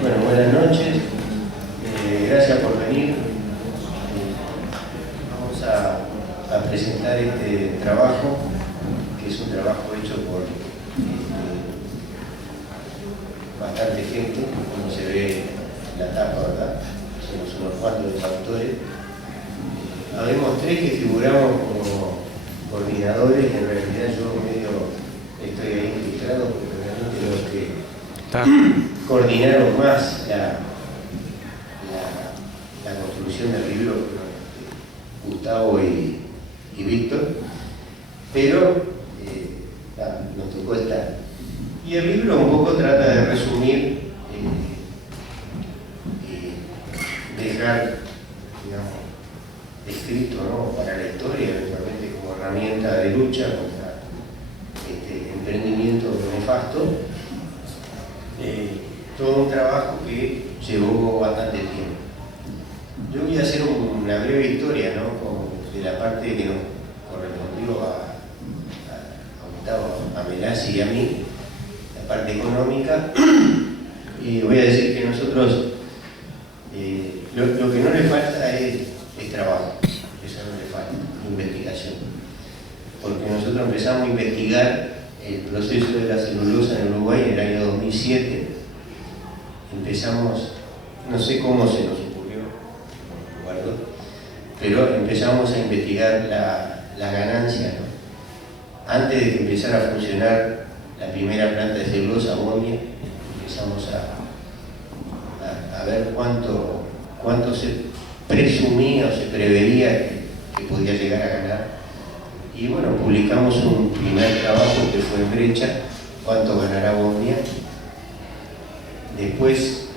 Bueno, buenas noches. Gracias por venir. Vamos a presentar este trabajo, que es un trabajo hecho por bastante gente, como se ve en la tapa, ¿verdad? Somos unos cuantos de autores. Habemos tres que figuramos como coordinadores, y en realidad yo medio estoy ahí infiltrado, porque realmente los que coordinaron más la construcción del libro, Gustavo y Víctor, pero nos tocó estar. Y el libro un poco trata de resumir, dejar, digamos, escrito, ¿no?, para la historia, eventualmente como herramienta de lucha contra este emprendimiento nefasto, todo un trabajo que llevó bastante tiempo. Yo voy a hacer una breve historia, ¿no?, de la parte que nos correspondió a Gustavo, a Melasi y a mí, la parte económica. Voy a decir que nosotros, lo que no le falta es trabajo, eso no le falta, investigación. Porque nosotros empezamos a investigar el proceso de la celulosa en Uruguay en el año 2007. Empezamos, no sé cómo se nos ocurrió, no me acuerdo, pero empezamos a investigar la ganancia, ¿no? Antes de que empezara a funcionar la primera planta de celulosa, Bonia, empezamos a ver cuánto se presumía o se preveía que podía llegar a ganar. Y bueno, publicamos un primer trabajo que fue en Brecha, cuánto ganará Bonia. Después,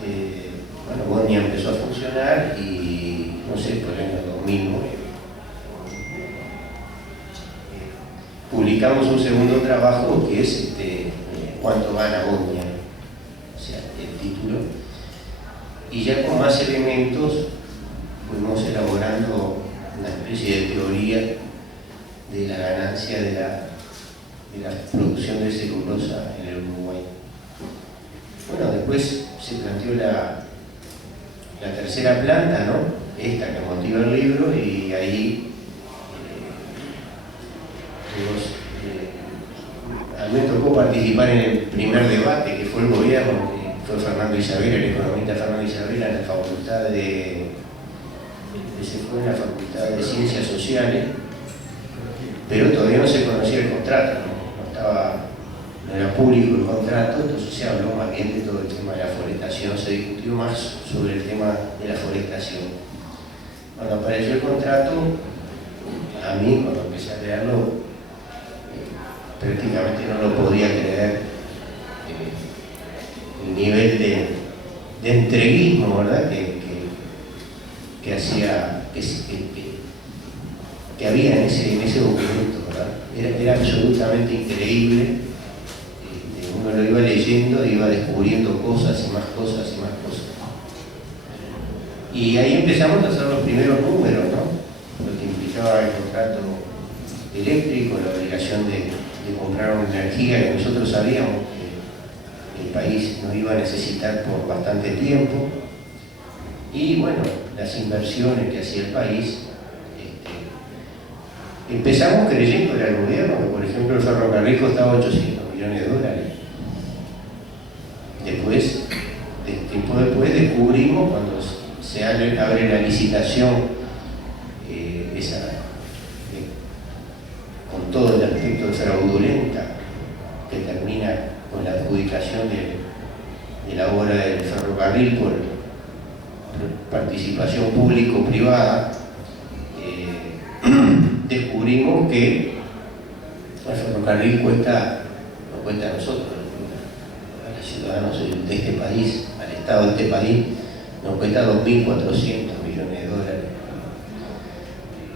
bueno, Bonia empezó a funcionar y, no sé, por el año 2009, publicamos un segundo trabajo que es cuánto gana Bonia, o sea, el título. Y ya con más elementos fuimos elaborando una especie de teoría de la ganancia de la producción de celulosa en el Uruguay. Bueno, después se planteó la tercera planta, ¿no?, esta que motiva el libro, y ahí a mí me tocó participar en el primer debate, que fue el gobierno, que fue Fernando Isabela, el economista Fernando Isabela, en la facultad fue en la Facultad de Ciencias Sociales, pero todavía no se conocía el contrato, no era público el contrato, entonces se habló más bien de todo el tema de la forestación, se discutió más sobre el tema de la forestación. Cuando apareció el contrato, a mí, cuando empecé a leerlo, prácticamente no lo podía creer, el nivel de entreguismo, ¿verdad?, que había en ese documento, ¿verdad? Era absolutamente increíble. Uno lo iba leyendo e iba descubriendo cosas y más cosas y más cosas. Y ahí empezamos a hacer los primeros números, ¿no?, lo que implicaba el contrato eléctrico, la obligación de comprar una energía que nosotros sabíamos que el país no iba a necesitar por bastante tiempo. Y bueno, las inversiones que hacía el país. Empezamos creyendo en el gobierno que, por ejemplo, el ferrocarril costaba 800 millones de dólares. Después, tiempo después, descubrimos, cuando se abre la licitación, con todo el aspecto fraudulenta que termina con la adjudicación de la obra del ferrocarril por participación público-privada, descubrimos que el ferrocarril no cuesta a nosotros, a los ciudadanos de este país, al Estado de este país, nos cuesta 2.400 millones de dólares.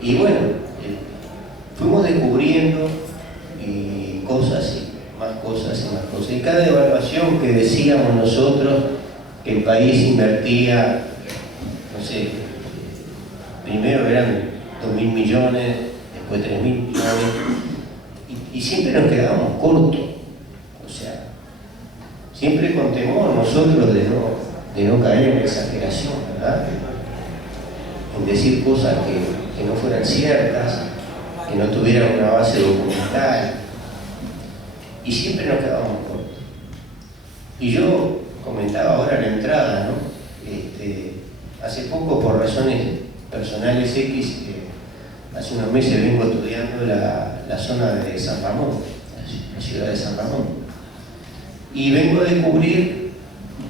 Y bueno, fuimos descubriendo cosas y más cosas y más cosas. Y cada evaluación que decíamos nosotros que el país invertía, no sé, primero eran 2.000 millones, después 3.000 millones, y siempre nos quedábamos cortos. O sea, siempre con temor nosotros de no caer en exageración, ¿verdad? En decir cosas que no fueran ciertas, que no tuvieran una base documental, y siempre nos quedábamos cortos. Y yo comentaba ahora en la entrada, ¿no? Hace poco, por razones personales X, hace unos meses vengo estudiando la zona de San Ramón, la ciudad de San Ramón, y vengo a descubrir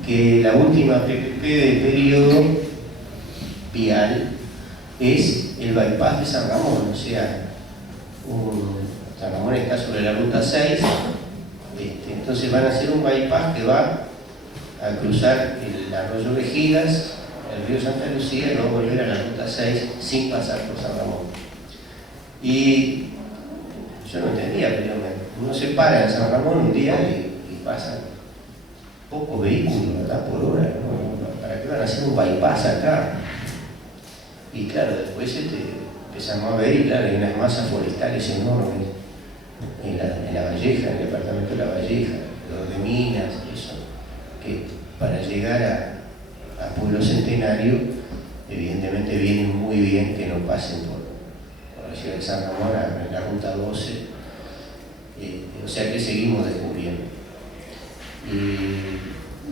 que la última PPP del periodo vial es el bypass de San Ramón. O sea, San Ramón está sobre la ruta 6, entonces van a hacer un bypass que va a cruzar el arroyo Vejigas, el río Santa Lucía, y va a volver a la ruta 6 sin pasar por San Ramón. Y yo no entendía, pero uno se para en San Ramón un día y pasan pocos vehículos, ¿verdad?, por hora, ¿no? ¿Para qué van a hacer un bypass acá? Y claro, después empezamos a ver, y claro, hay unas masas forestales enormes en la Valleja, en el departamento de La Valleja, lo de minas, eso, que para llegar a Pueblo Centenario, evidentemente viene muy bien que no pasen por la ciudad de San Ramón, en la ruta 12, o sea que seguimos descubriendo. Y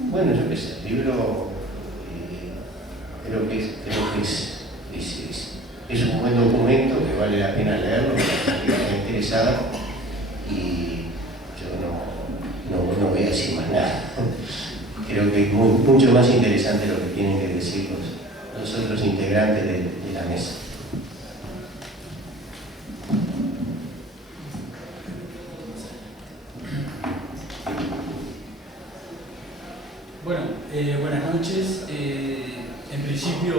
bueno, yo qué sé, el libro creo que es un buen documento que vale la pena leerlo para quien esté interesada, y yo no voy a decir más nada. Creo que es mucho más interesante lo que tienen que decir los otros integrantes de la mesa. Bueno, buenas noches. En principio,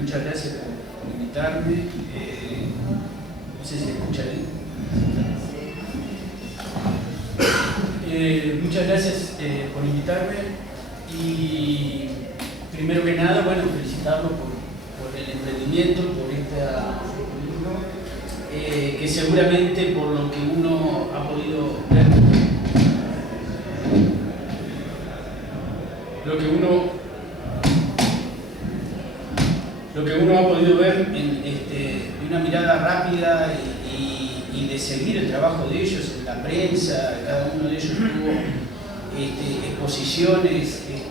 muchas gracias por invitarme. No sé si se escucha bien. Muchas gracias por invitarme, y primero que nada, bueno, felicitarlo por el emprendimiento, por este libro, que seguramente por lo que uno ha podido ver, lo que uno ha podido ver de una mirada rápida y de seguir el trabajo de ellos en la prensa. Cada uno de ellos tuvo exposiciones en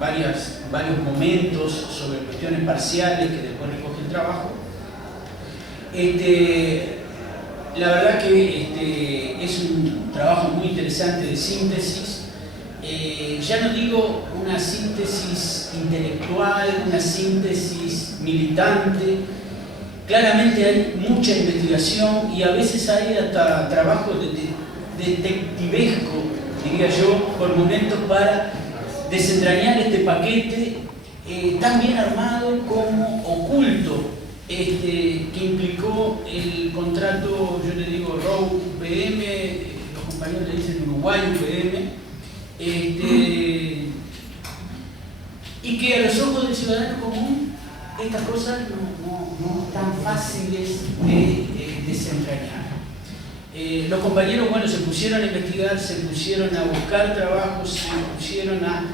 varios momentos sobre cuestiones parciales que después recoge el trabajo. La verdad que es un trabajo muy interesante de síntesis. Ya no digo una síntesis intelectual, una síntesis militante. Claramente hay mucha investigación, y a veces hay hasta trabajo detectivesco, diría yo, por momentos, para desentrañar este paquete tan bien armado como oculto, que implicó el contrato, yo le digo ROW UPM, los compañeros le dicen Uruguay UPM, y que a los ojos del ciudadano común estas cosas no tan fáciles de desentrañar. Los compañeros, bueno, se pusieron a investigar, se pusieron a buscar trabajos, se pusieron a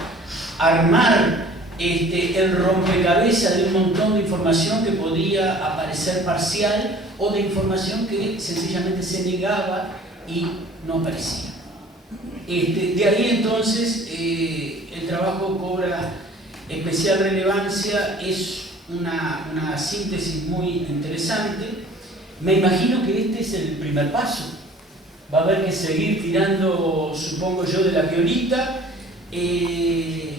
armar el rompecabezas de un montón de información que podía aparecer parcial, o de información que sencillamente se negaba y no aparecía. De ahí entonces el trabajo cobra especial relevancia. Es una síntesis muy interesante. Me imagino que este es el primer paso. Va a haber que seguir tirando, supongo yo, de la violita, y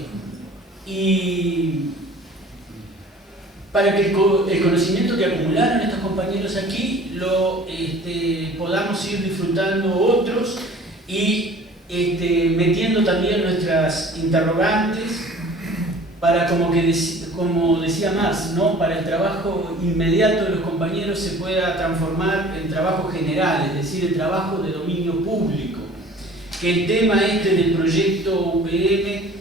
para que el conocimiento que acumularon estos compañeros aquí lo podamos ir disfrutando otros, y metiendo también nuestras interrogantes para, como decía Marx, ¿no?, para el trabajo inmediato de los compañeros se pueda transformar en trabajo general, es decir, el trabajo de dominio público. Que el tema del proyecto UPM,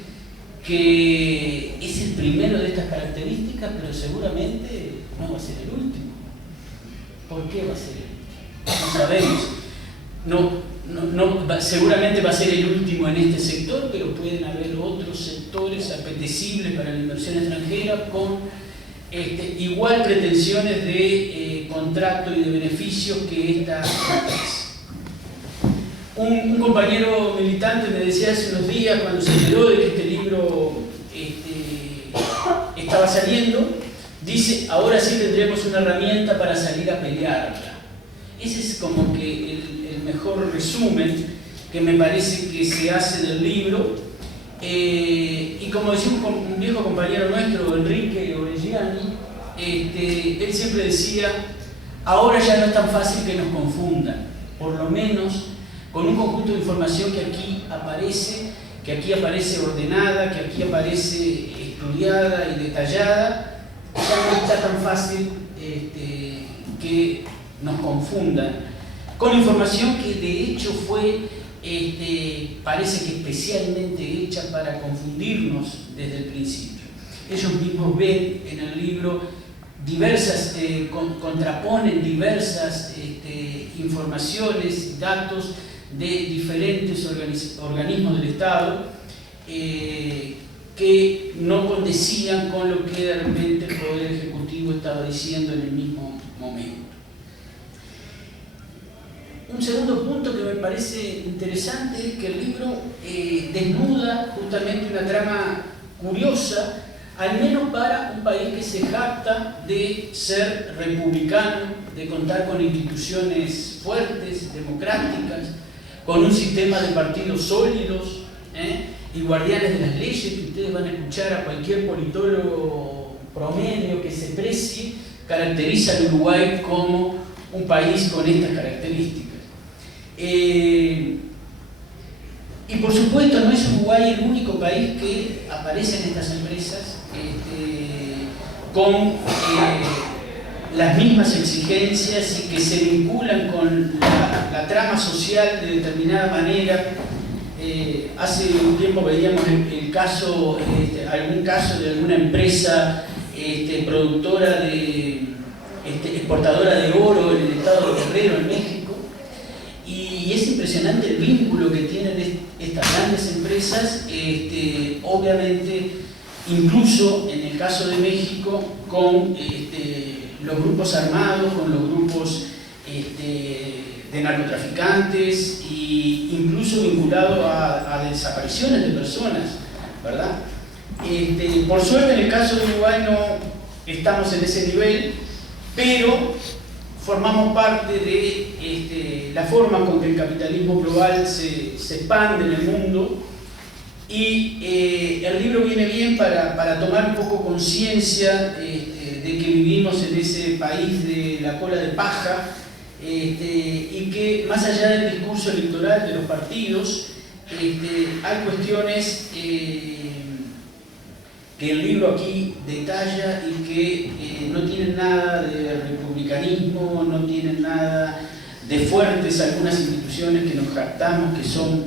que es el primero de estas características, pero seguramente no va a ser el último. ¿Por qué va a ser el último? No sabemos. Seguramente va a ser el último en este sector, pero pueden haber otros sectores apetecibles para la inversión extranjera con igual pretensiones de contrato y de beneficios que esta empresa. Un compañero militante me decía hace unos días, cuando se enteró de que este libro estaba saliendo, dice: ahora sí tendremos una herramienta para salir a pelearla. Ese es como que el mejor resumen que me parece que se hace del libro. Y como decía un viejo compañero nuestro, Enrique Orellani, él siempre decía: ahora ya no es tan fácil que nos confundan, por lo menos con un conjunto de información que aquí aparece ordenada, que aquí aparece estudiada y detallada, ya no está tan fácil que nos confundan, con información que de hecho fue, parece que especialmente hecha para confundirnos desde el principio. Ellos mismos ven en el libro diversas, contraponen diversas informaciones, datos de diferentes organismos del Estado que no condecían con lo que de repente el Poder Ejecutivo estaba diciendo en el mismo momento. Un segundo punto que me parece interesante es que el libro desnuda justamente una trama curiosa, al menos para un país que se jacta de ser republicano, de contar con instituciones fuertes, democráticas, con un sistema de partidos sólidos y guardianes de las leyes, que ustedes van a escuchar a cualquier politólogo promedio que se precie, caracteriza al Uruguay como un país con estas características. Y por supuesto no es Uruguay el único país que aparece en estas empresas con las mismas exigencias y que se vinculan con la trama social de determinada manera. Hace un tiempo veíamos el caso, algún caso de alguna empresa productora exportadora de oro en el estado de Guerrero, en México, y es impresionante el vínculo que tienen estas grandes empresas, obviamente, incluso en el caso de México, con los grupos armados, con los grupos de narcotraficantes e incluso vinculado a desapariciones de personas, ¿verdad? Por suerte en el caso de Uruguay no estamos en ese nivel, pero formamos parte de la forma con que el capitalismo global se expande en el mundo, y el libro viene bien para tomar un poco conciencia de que vivimos en ese país de la cola de paja, y que más allá del discurso electoral de los partidos, hay cuestiones que el libro aquí detalla y que no tienen nada de republicanismo, no tienen nada de fuertes algunas instituciones que nos jactamos que son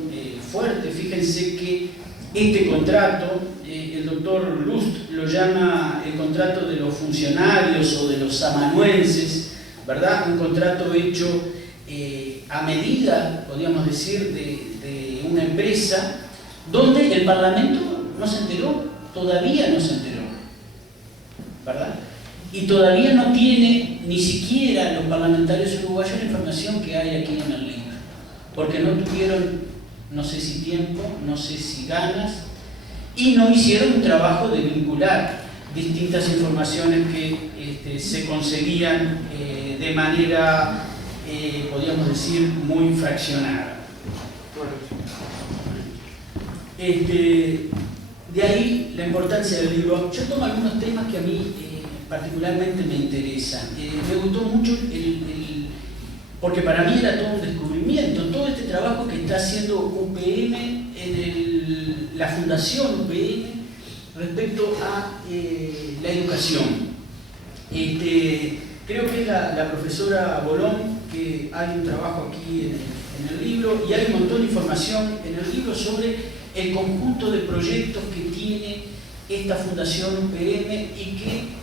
fuertes. Fíjense que este contrato, el doctor Lust lo llama el contrato de los funcionarios o de los amanuenses, ¿verdad? Un contrato hecho a medida, podríamos decir, de una empresa donde el Parlamento no se enteró, todavía no se enteró, ¿verdad? Y todavía no tiene ni siquiera los parlamentarios uruguayos la información que hay aquí en el libro, porque no tuvieron, no sé si tiempo, no sé si ganas, y no hicieron un trabajo de vincular distintas informaciones que se conseguían de manera, podríamos decir, muy fraccionada. De ahí la importancia del libro. Yo tomo algunos temas que a mí particularmente me interesan. Me gustó mucho porque para mí era todo un descubrimiento, todo este trabajo que está haciendo UPM, la Fundación UPM, respecto a la educación. Creo que es la profesora Bolón, que hay un trabajo aquí en el libro, y hay un montón de información en el libro sobre el conjunto de proyectos que tiene esta Fundación UPM y que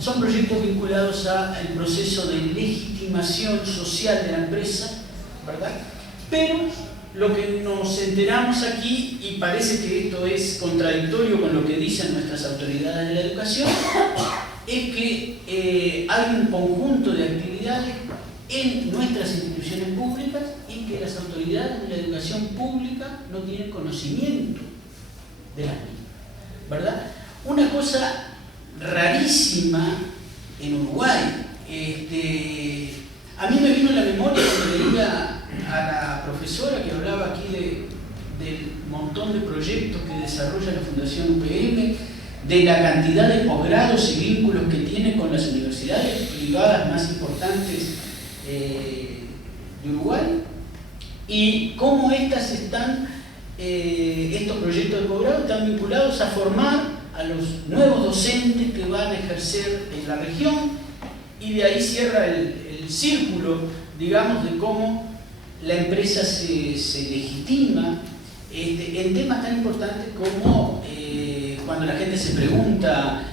son proyectos vinculados al proceso de legitimación social de la empresa, ¿verdad? Pero lo que nos enteramos aquí, y parece que esto es contradictorio con lo que dicen nuestras autoridades de la educación, es que hay un conjunto de actividades en nuestras instituciones públicas y que las autoridades de la educación pública no tienen conocimiento de las mismas, ¿verdad? Una cosa rarísima en Uruguay. A mí me vino a la memoria cuando leía a la profesora que hablaba aquí del montón de proyectos que desarrolla la Fundación UPM, de la cantidad de posgrados y vínculos que tiene con las universidades privadas más importantes de Uruguay, y cómo estos proyectos de posgrado están vinculados a formar a los nuevos docentes que van a ejercer en la región, y de ahí cierra el círculo, digamos, de cómo la empresa se legitima en temas tan importantes como cuando la gente se pregunta,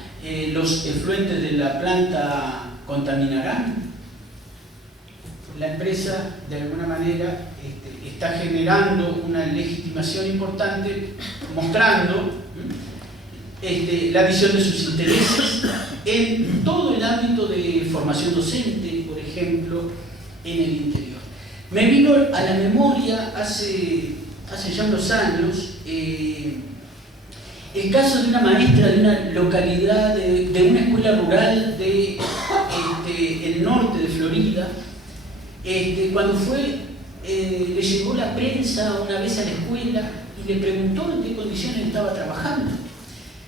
¿los efluentes de la planta contaminarán? La empresa, de alguna manera, está generando una legitimación importante, mostrando la visión de sus intereses en todo el ámbito de formación docente, por ejemplo, en el interior. Me vino a la memoria hace ya unos años el caso de una maestra de una localidad, de una escuela rural del norte de Florida. Cuando le llegó la prensa una vez a la escuela y le preguntó en qué condiciones estaba trabajando.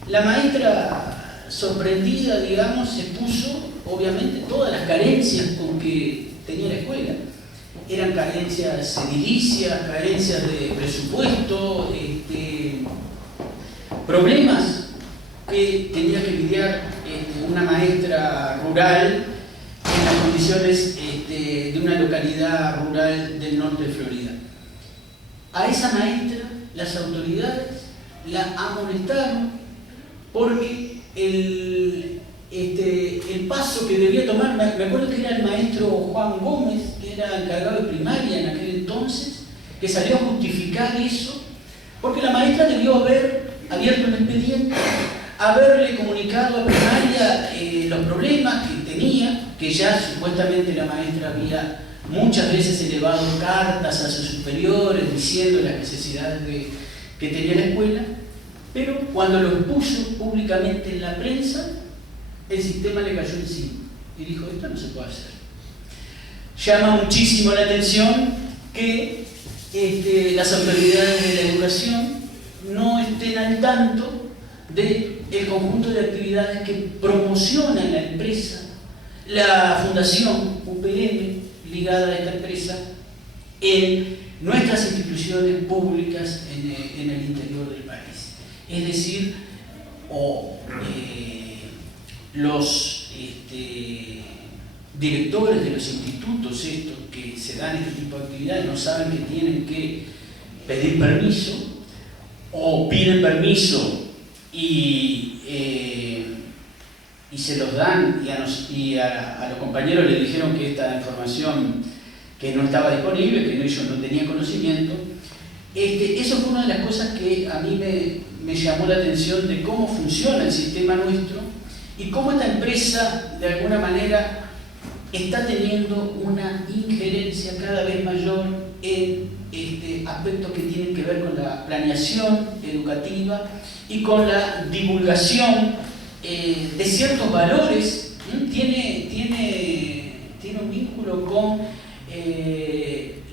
La maestra, sorprendida, digamos, se puso, obviamente, todas las carencias con que tenía la escuela. Eran carencias edilicias, carencias de presupuesto, problemas que tenía que lidiar una maestra rural en las condiciones de una localidad rural del norte de Florida. A esa maestra las autoridades la amonestaron porque el paso que debía tomar, me acuerdo que era el maestro Juan Gómez, que era encargado de primaria en aquel entonces, que salió a justificar eso, porque la maestra debió haber abierto un expediente, haberle comunicado a primaria los problemas que tenía, que ya supuestamente la maestra había muchas veces elevado cartas a sus superiores diciendo las necesidades que tenía la escuela, pero cuando lo expuso públicamente en la prensa, el sistema le cayó encima y dijo: esto no se puede hacer. Llama muchísimo la atención que las autoridades de la educación no estén al tanto del conjunto de actividades que promociona la empresa, la Fundación UPM, ligada a esta empresa, en nuestras instituciones públicas en el interior del país. Es decir, los directores de los institutos estos que se dan este tipo de actividades no saben que tienen que pedir permiso, o piden permiso y se los dan, y a los compañeros les dijeron que esta información que no estaba disponible, que ellos no tenían conocimiento. Eso fue una de las cosas que a mí me llamó la atención de cómo funciona el sistema nuestro y cómo esta empresa de alguna manera está teniendo una injerencia cada vez mayor en aspectos que tienen que ver con la planeación educativa y con la divulgación de ciertos valores. Tiene un vínculo con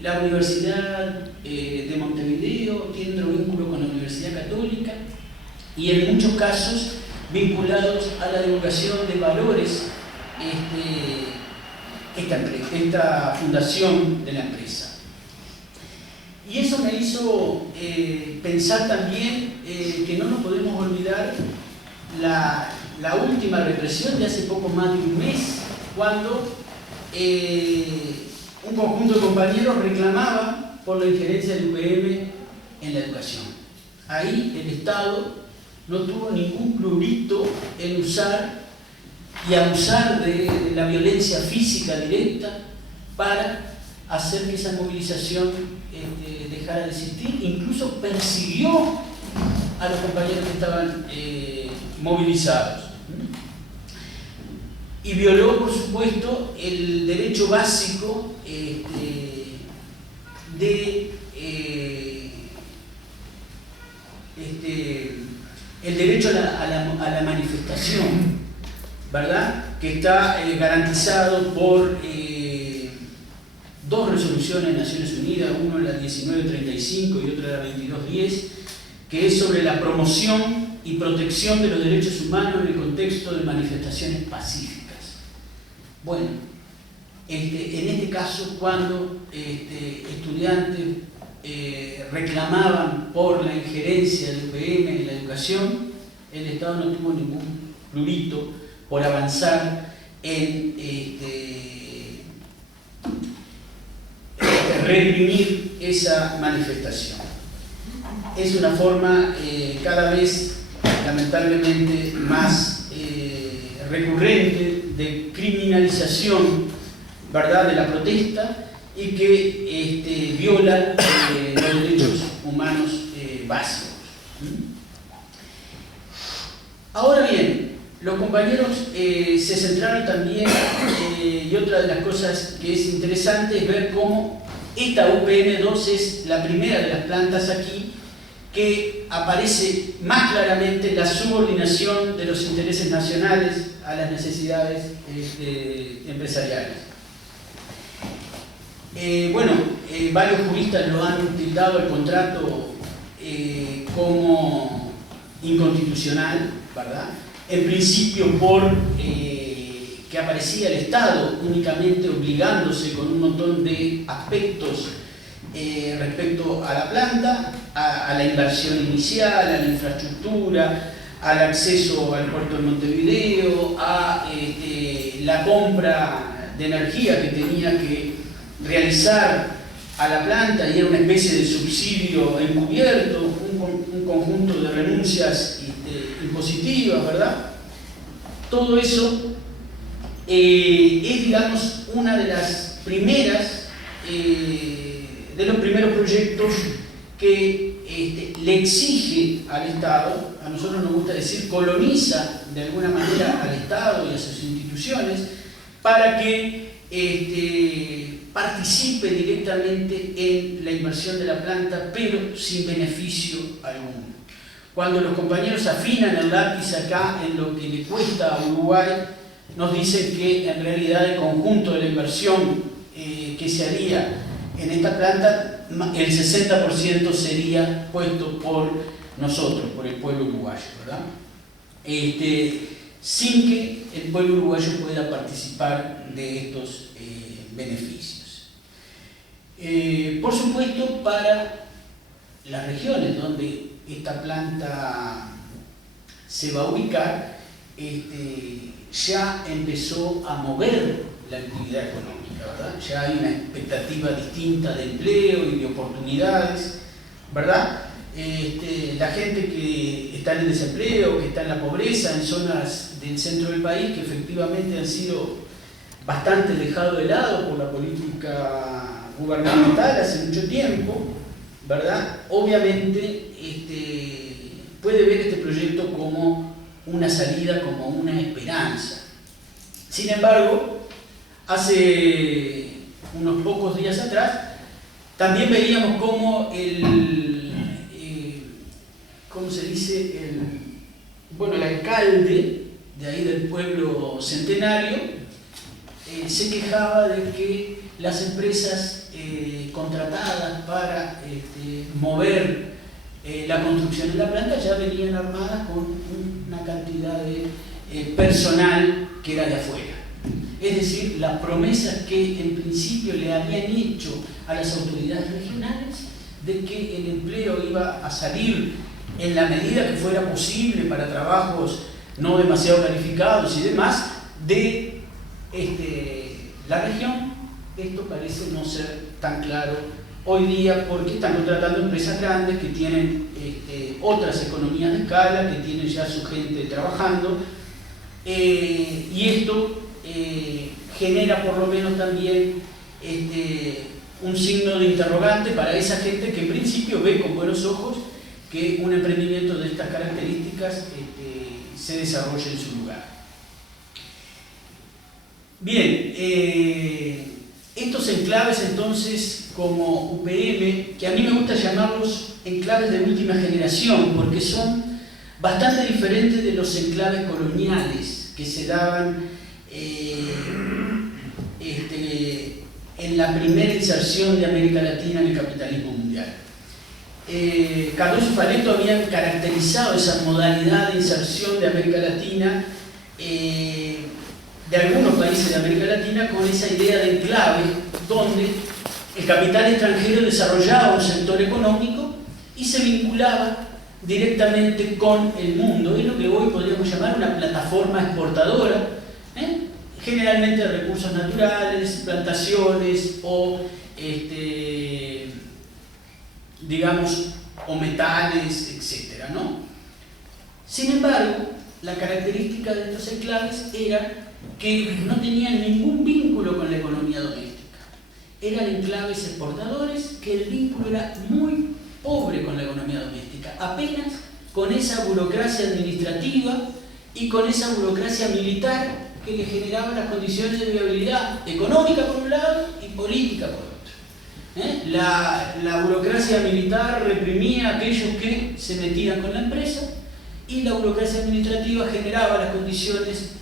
la Universidad de Montevideo, tiene otro vínculo con la Universidad Católica, y en muchos casos vinculados a la divulgación de valores, esta fundación de la empresa. Y eso me hizo pensar también que no nos podemos olvidar la última represión de hace poco más de un mes, cuando un conjunto de compañeros reclamaban por la injerencia del UPM en la educación. Ahí el Estado no tuvo ningún prurito en usar y abusar de la violencia física directa para hacer que esa movilización dejara de existir. Incluso persiguió a los compañeros que estaban movilizados. Y violó, por supuesto, el derecho básico el derecho a la manifestación, ¿verdad? Que está garantizado por dos resoluciones de Naciones Unidas, una la 1935 y otra la 2210, que es sobre la promoción y protección de los derechos humanos en el contexto de manifestaciones pacíficas. Bueno, en este caso, cuando estudiantes reclamaban por la injerencia del UPM en la educación, el Estado no tuvo ningún prurito por avanzar en reprimir esa manifestación. Es una forma cada vez, lamentablemente, más recurrente de criminalización, ¿verdad?, de la protesta, y que viola los derechos humanos básicos. Ahora bien, los compañeros se centraron también, y otra de las cosas que es interesante es ver cómo esta UPM-2 es la primera de las plantas aquí que aparece más claramente la subordinación de los intereses nacionales a las necesidades empresariales. Varios juristas lo han tildado el contrato como inconstitucional, ¿verdad? En principio por que aparecía el Estado únicamente obligándose con un montón de aspectos respecto a la planta, a la inversión inicial, a la infraestructura, al acceso al puerto de Montevideo, a la compra de energía que tenía que realizar a la planta, y era una especie de subsidio encubierto, un conjunto de renuncias impositivas, ¿verdad? Todo eso es, digamos, una de las primeras, de los primeros proyectos que le exige al Estado, a nosotros nos gusta decir coloniza de alguna manera al Estado y a sus instituciones, para que participe directamente en la inversión de la planta, pero sin beneficio alguno. Cuando los compañeros afinan el lápiz acá en lo que le cuesta a Uruguay, nos dicen que en realidad el conjunto de la inversión que se haría en esta planta, el 60% sería puesto por nosotros, por el pueblo uruguayo, ¿verdad? Sin que el pueblo uruguayo pueda participar de estos beneficios. Por supuesto, para las regiones donde esta planta se va a ubicar, ya empezó a mover la actividad económica, ¿verdad? Ya hay una expectativa distinta de empleo y de oportunidades, ¿verdad? La gente que está en el desempleo, que está en la pobreza, en zonas del centro del país, que efectivamente han sido bastante dejados de lado por la política gubernamental hace mucho tiempo, ¿verdad? Obviamente puede ver este proyecto como una salida, como una esperanza. Sin embargo, hace unos pocos días atrás también veíamos cómo ¿cómo se dice? El alcalde de ahí del pueblo Centenario se quejaba de que las empresas contratadas para mover la construcción de la planta ya venían armadas con una cantidad de personal que era de afuera. Es decir, las promesas que en principio le habían hecho a las autoridades regionales de que el empleo iba a salir en la medida que fuera posible para trabajos no demasiado calificados y demás de la región, esto parece no ser tan claro hoy día porque están contratando empresas grandes que tienen otras economías de escala, que tienen ya su gente trabajando, y esto genera por lo menos también un signo de interrogante para esa gente que en principio ve con buenos ojos que un emprendimiento de estas características se desarrolle en su lugar. Bien, estos enclaves entonces como UPM, que a mí me gusta llamarlos enclaves de última generación, porque son bastante diferentes de los enclaves coloniales que se daban en la primera inserción de América Latina en el capitalismo mundial. Cardoso y Faleto habían caracterizado esa modalidad de inserción de América Latina, de algunos países de América Latina, con esa idea de enclave donde el capital extranjero desarrollaba un sector económico y se vinculaba directamente con el mundo. Es lo que hoy podríamos llamar una plataforma exportadora, generalmente de recursos naturales, plantaciones o digamos, o metales, etc., ¿no? Sin embargo, la característica de estos enclaves era que no tenían ningún vínculo con la economía doméstica. Eran enclaves exportadores, que el vínculo era muy pobre con la economía doméstica, apenas con esa burocracia administrativa y con esa burocracia militar que le generaba las condiciones de viabilidad económica por un lado y política por otro. La burocracia militar reprimía a aquellos que se metían con la empresa y la burocracia administrativa generaba las condiciones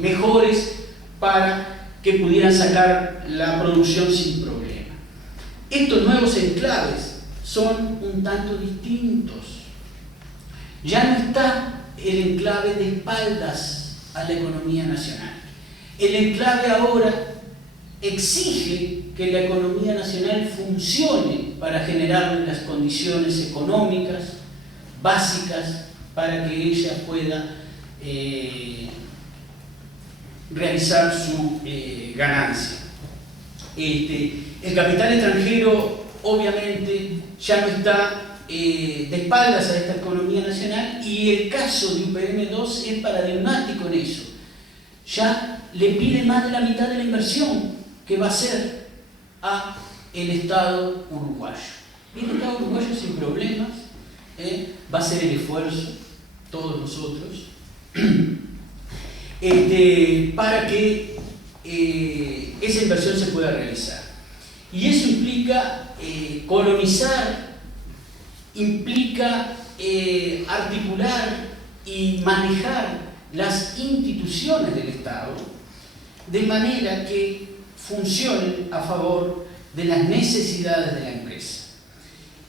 mejores para que pudieran sacar la producción sin problema. Estos nuevos enclaves son un tanto distintos. Ya no está el enclave de espaldas a la economía nacional. El enclave ahora exige que la economía nacional funcione para generar las condiciones económicas básicas para que ella pueda realizar su ganancia. El capital extranjero obviamente ya no está de espaldas a esta economía nacional, y el caso de UPM2 es paradigmático en eso. Ya le pide más de la mitad de la inversión que va a hacer a el Estado uruguayo. Y el Estado uruguayo sin problemas va a hacer el esfuerzo, todos nosotros, para que esa inversión se pueda realizar. Y eso implica colonizar, implica articular y manejar las instituciones del Estado de manera que funcionen a favor de las necesidades de la empresa.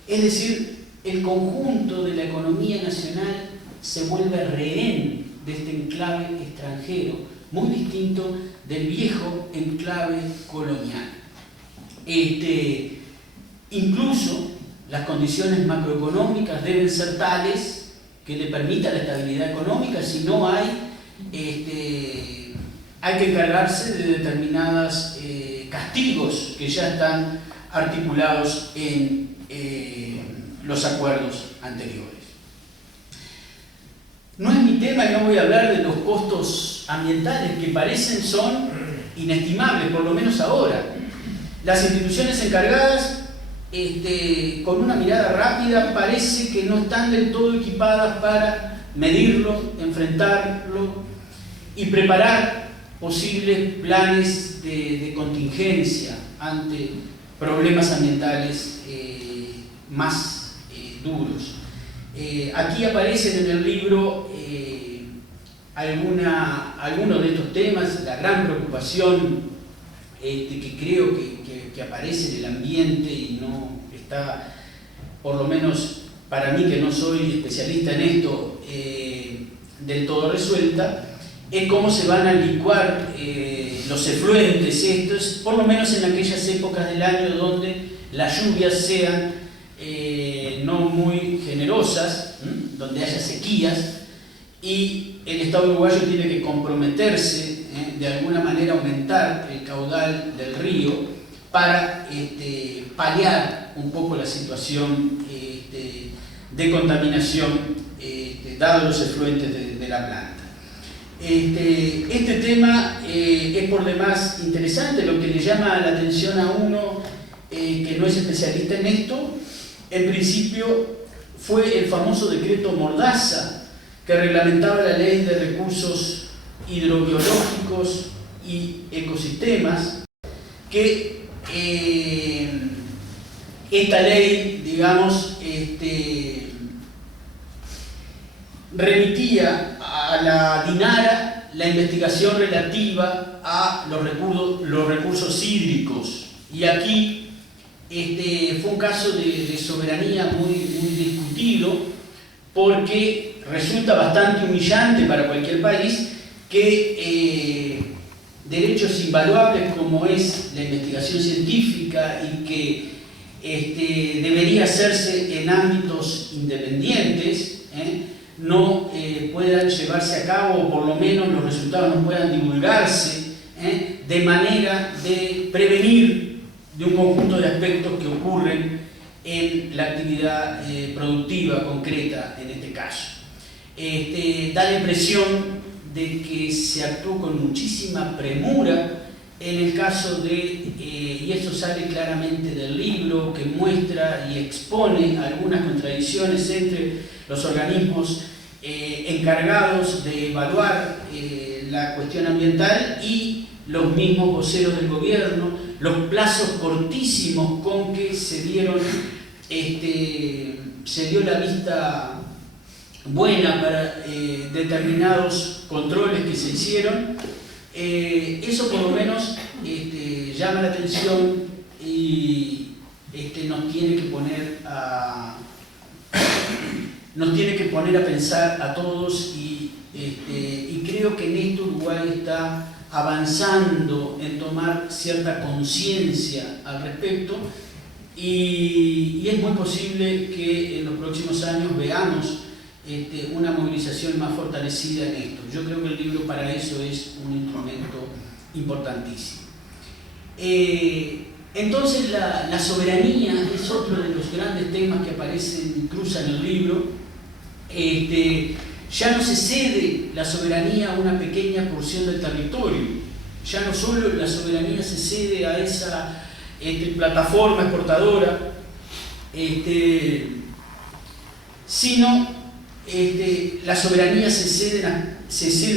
Es decir, el conjunto de la economía nacional se vuelve rehén de este enclave extranjero, muy distinto del viejo enclave colonial. Incluso las condiciones macroeconómicas deben ser tales que le permitan la estabilidad económica. Si no hay que encargarse de determinados castigos que ya están articulados en los acuerdos anteriores. No es mi tema y no voy a hablar de los costos ambientales, que son inestimables, por lo menos ahora. Las instituciones encargadas, con una mirada rápida, parece que no están del todo equipadas para medirlo, enfrentarlo y preparar posibles planes de contingencia ante problemas ambientales más duros. Aquí aparecen en el libro algunos de estos temas, la gran preocupación que creo que aparece en el ambiente y no está, por lo menos para mí que no soy especialista en esto, del todo resuelta, es cómo se van a licuar los efluentes estos, por lo menos en aquellas épocas del año donde las lluvias sean no muy generosas, donde haya sequías, y el Estado uruguayo tiene que comprometerse de alguna manera a aumentar el caudal del río para paliar un poco la situación de contaminación dado los efluentes de la planta. Este tema es por demás interesante. Lo que le llama la atención a uno que no es especialista en esto, en principio fue el famoso decreto Mordaza, que reglamentaba la ley de recursos hidrobiológicos y ecosistemas, que esta ley, digamos, remitía a la DINARA la investigación relativa a los recursos hídricos. Y aquí fue un caso de soberanía muy discutido, porque resulta bastante humillante para cualquier país que derechos invaluables como es la investigación científica y que debería hacerse en ámbitos independientes, no puedan llevarse a cabo, o por lo menos los resultados no puedan divulgarse, de manera de prevenir de un conjunto de aspectos que ocurren en la actividad productiva concreta en este caso. Da la impresión de que se actuó con muchísima premura en el caso de, y eso sale claramente del libro, que muestra y expone algunas contradicciones entre los organismos encargados de evaluar la cuestión ambiental y los mismos voceros del gobierno, los plazos cortísimos con que se dio la vista buena para determinados controles que se hicieron. Eso por lo menos llama la atención y nos tiene que poner a pensar a todos, y creo que en esto Uruguay está avanzando en tomar cierta conciencia al respecto, y es muy posible que en los próximos años veamos una movilización más fortalecida en esto. Yo creo que el libro para eso es un instrumento importantísimo. Entonces la soberanía es otro de los grandes temas que aparecen, cruzan el libro. Ya no se cede la soberanía a una pequeña porción del territorio, ya no solo la soberanía se cede a esa plataforma exportadora, sino la soberanía se cede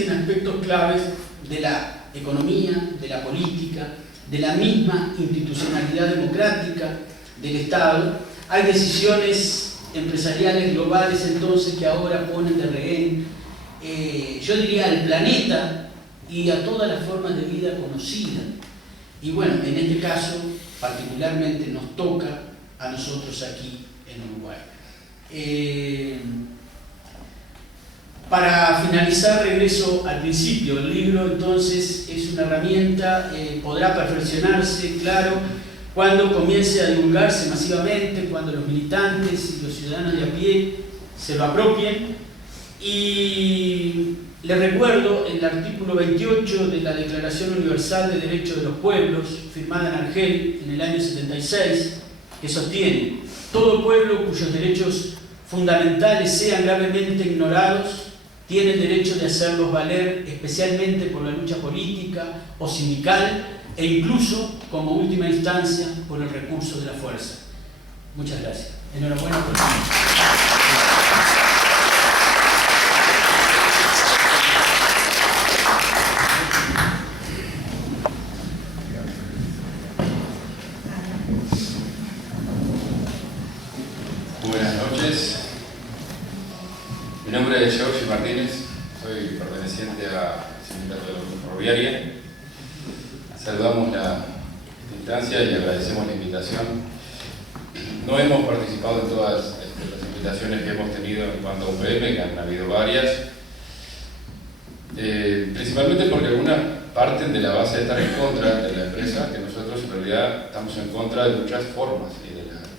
en aspectos claves de la economía, de la política, de la misma institucionalidad democrática del Estado. Hay decisiones empresariales globales entonces que ahora ponen de rehén, yo diría, al planeta y a todas las formas de vida conocidas. Y bueno, en este caso particularmente nos toca a nosotros aquí en Uruguay. Para finalizar, regreso al principio. El libro entonces es una herramienta, podrá perfeccionarse, claro, cuando comience a divulgarse masivamente, cuando los militantes y los ciudadanos de a pie se lo apropien. Y les recuerdo el artículo 28 de la Declaración Universal de Derechos de los Pueblos, firmada en Argel en el año 76, que sostiene: todo pueblo cuyos derechos fundamentales sean gravemente ignorados tiene el derecho de hacerlos valer, especialmente por la lucha política o sindical, e incluso, como última instancia, por el recurso de la fuerza. Muchas gracias. Enhorabuena por el tiempo. Buenas noches. Mi nombre es Jorge Martínez, soy perteneciente al Sindicato de la Unión Ferroviaria. Saludamos la instancia y agradecemos la invitación. No hemos participado en todas las invitaciones que hemos tenido en cuanto a UPM, que han habido varias, principalmente porque algunas parten de la base de estar en contra de la empresa, que nosotros en realidad estamos en contra de muchas formas y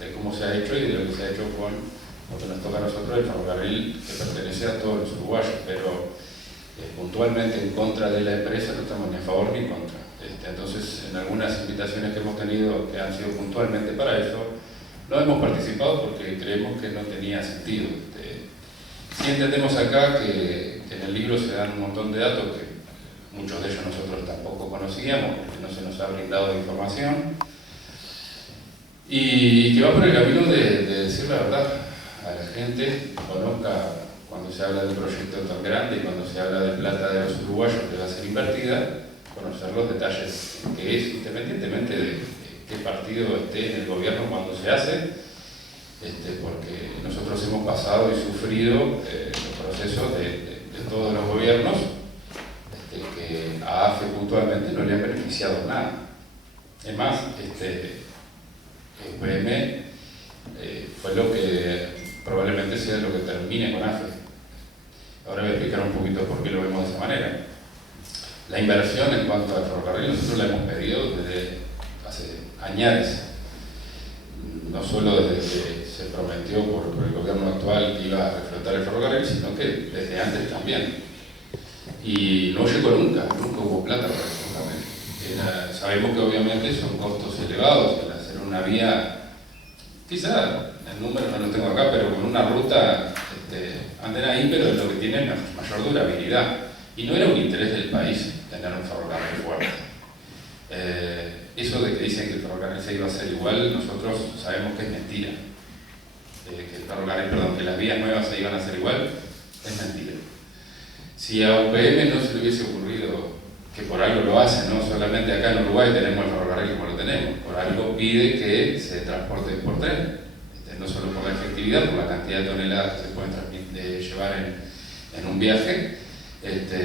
de cómo se ha hecho y de lo que se ha hecho con lo que nos toca a nosotros, el ferrocarril, que pertenece a todos los uruguayos, pero puntualmente en contra de la empresa no estamos ni a favor ni en contra. Entonces, en algunas invitaciones que hemos tenido que han sido puntualmente para eso, no hemos participado porque creemos que no tenía sentido. Sí entendemos acá que en el libro se dan un montón de datos que muchos de ellos nosotros tampoco conocíamos, porque no se nos ha brindado información, y que va por el camino de decir la verdad a la gente, conozca cuando se habla de un proyecto tan grande y cuando se habla de plata de los uruguayos que va a ser invertida, conocer los detalles que es, independientemente de qué partido esté en el gobierno cuando se hace, porque nosotros hemos pasado y sufrido los procesos de todos los gobiernos que a AFE puntualmente no le han beneficiado nada. Es más, UPM fue lo que probablemente sea lo que termine con AFE. Ahora voy a explicar un poquito por qué lo vemos de esa manera. La inversión en cuanto al ferrocarril nosotros la hemos pedido desde hace años, no solo desde que se prometió por el gobierno actual que iba a reflotar el ferrocarril, sino que desde antes también. Y no llegó nunca hubo plata para el ferrocarril. Sabemos que obviamente son costos elevados, el hacer una vía, quizá el número no lo tengo acá, pero con una ruta anden ahí, pero lo que tiene mayor durabilidad. Y no era un interés del país tener un ferrocarril fuerte. Eso de que dicen que el ferrocarril se iba a hacer igual, nosotros sabemos que es mentira. Que las vías nuevas se iban a hacer igual, es mentira. Si a UPM no se le hubiese ocurrido, que por algo lo hace, no solamente acá en Uruguay tenemos el ferrocarril como lo tenemos, por algo pide que se transporte por tren, no solo por la efectividad, por la cantidad de toneladas que se pueden llevar en un viaje,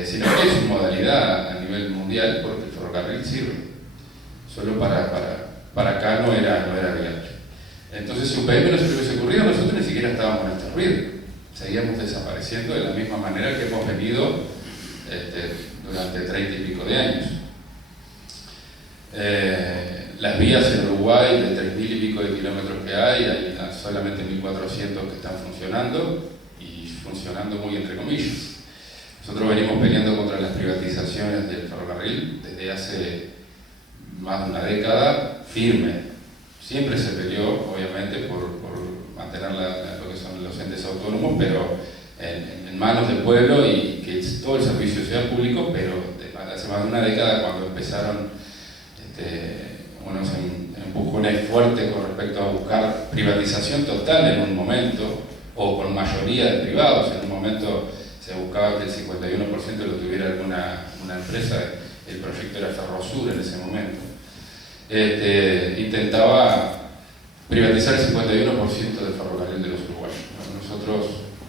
sino que es su modalidad a nivel mundial, porque el ferrocarril sirve. Solo para acá no era viable. Entonces, si UPM no se le hubiese ocurrido, nosotros ni siquiera estábamos en este ruido. Seguíamos desapareciendo de la misma manera que hemos venido durante 30 y pico de años. Las vías en Uruguay, de 3.000 y pico de kilómetros que hay solamente 1.400 que están funcionando, y funcionando muy entre comillas. Nosotros venimos peleando contra las privatizaciones del ferrocarril desde hace más de una década, firme. Siempre se peleó, obviamente, por mantener lo que son los entes autónomos, pero en manos del pueblo, y que todo el servicio sea público, pero hace más de una década, cuando empezaron unos empujones fuertes con respecto a buscar privatización total en un momento, o con mayoría de privados. En un momento se buscaba que el 51% lo tuviera una empresa, el proyecto era Ferrosur en ese momento. Intentaba privatizar el 51% del ferrocarril de los uruguayos. Nosotros,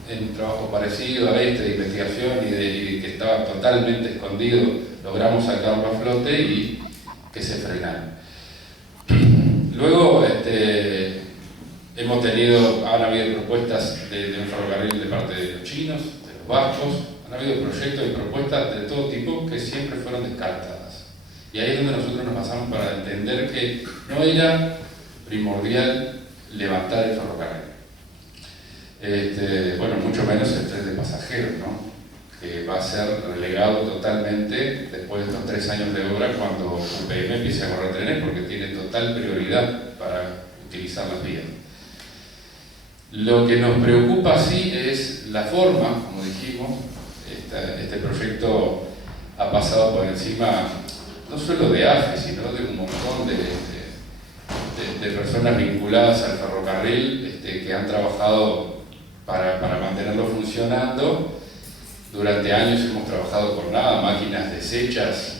en un trabajo parecido a de investigación y que estaba totalmente escondido, logramos sacarlo a flote y que se frenaron. Luego han habido propuestas de un ferrocarril de parte de los chinos, de los vascos, han habido proyectos y propuestas de todo tipo que siempre fueron descartadas. Y ahí es donde nosotros nos pasamos para entender que no era primordial levantar el ferrocarril. Mucho menos el tren de pasajeros, ¿no? Que va a ser relegado totalmente después de estos 3 años de obra, cuando UPM empiece a correr trenes, porque tiene total prioridad para utilizar las vías. Lo que nos preocupa sí es la forma, como dijimos. Este proyecto ha pasado por encima no solo de AFE, sino de un montón de personas vinculadas al ferrocarril, que han trabajado para mantenerlo funcionando. Durante años hemos trabajado por nada, máquinas deshechas,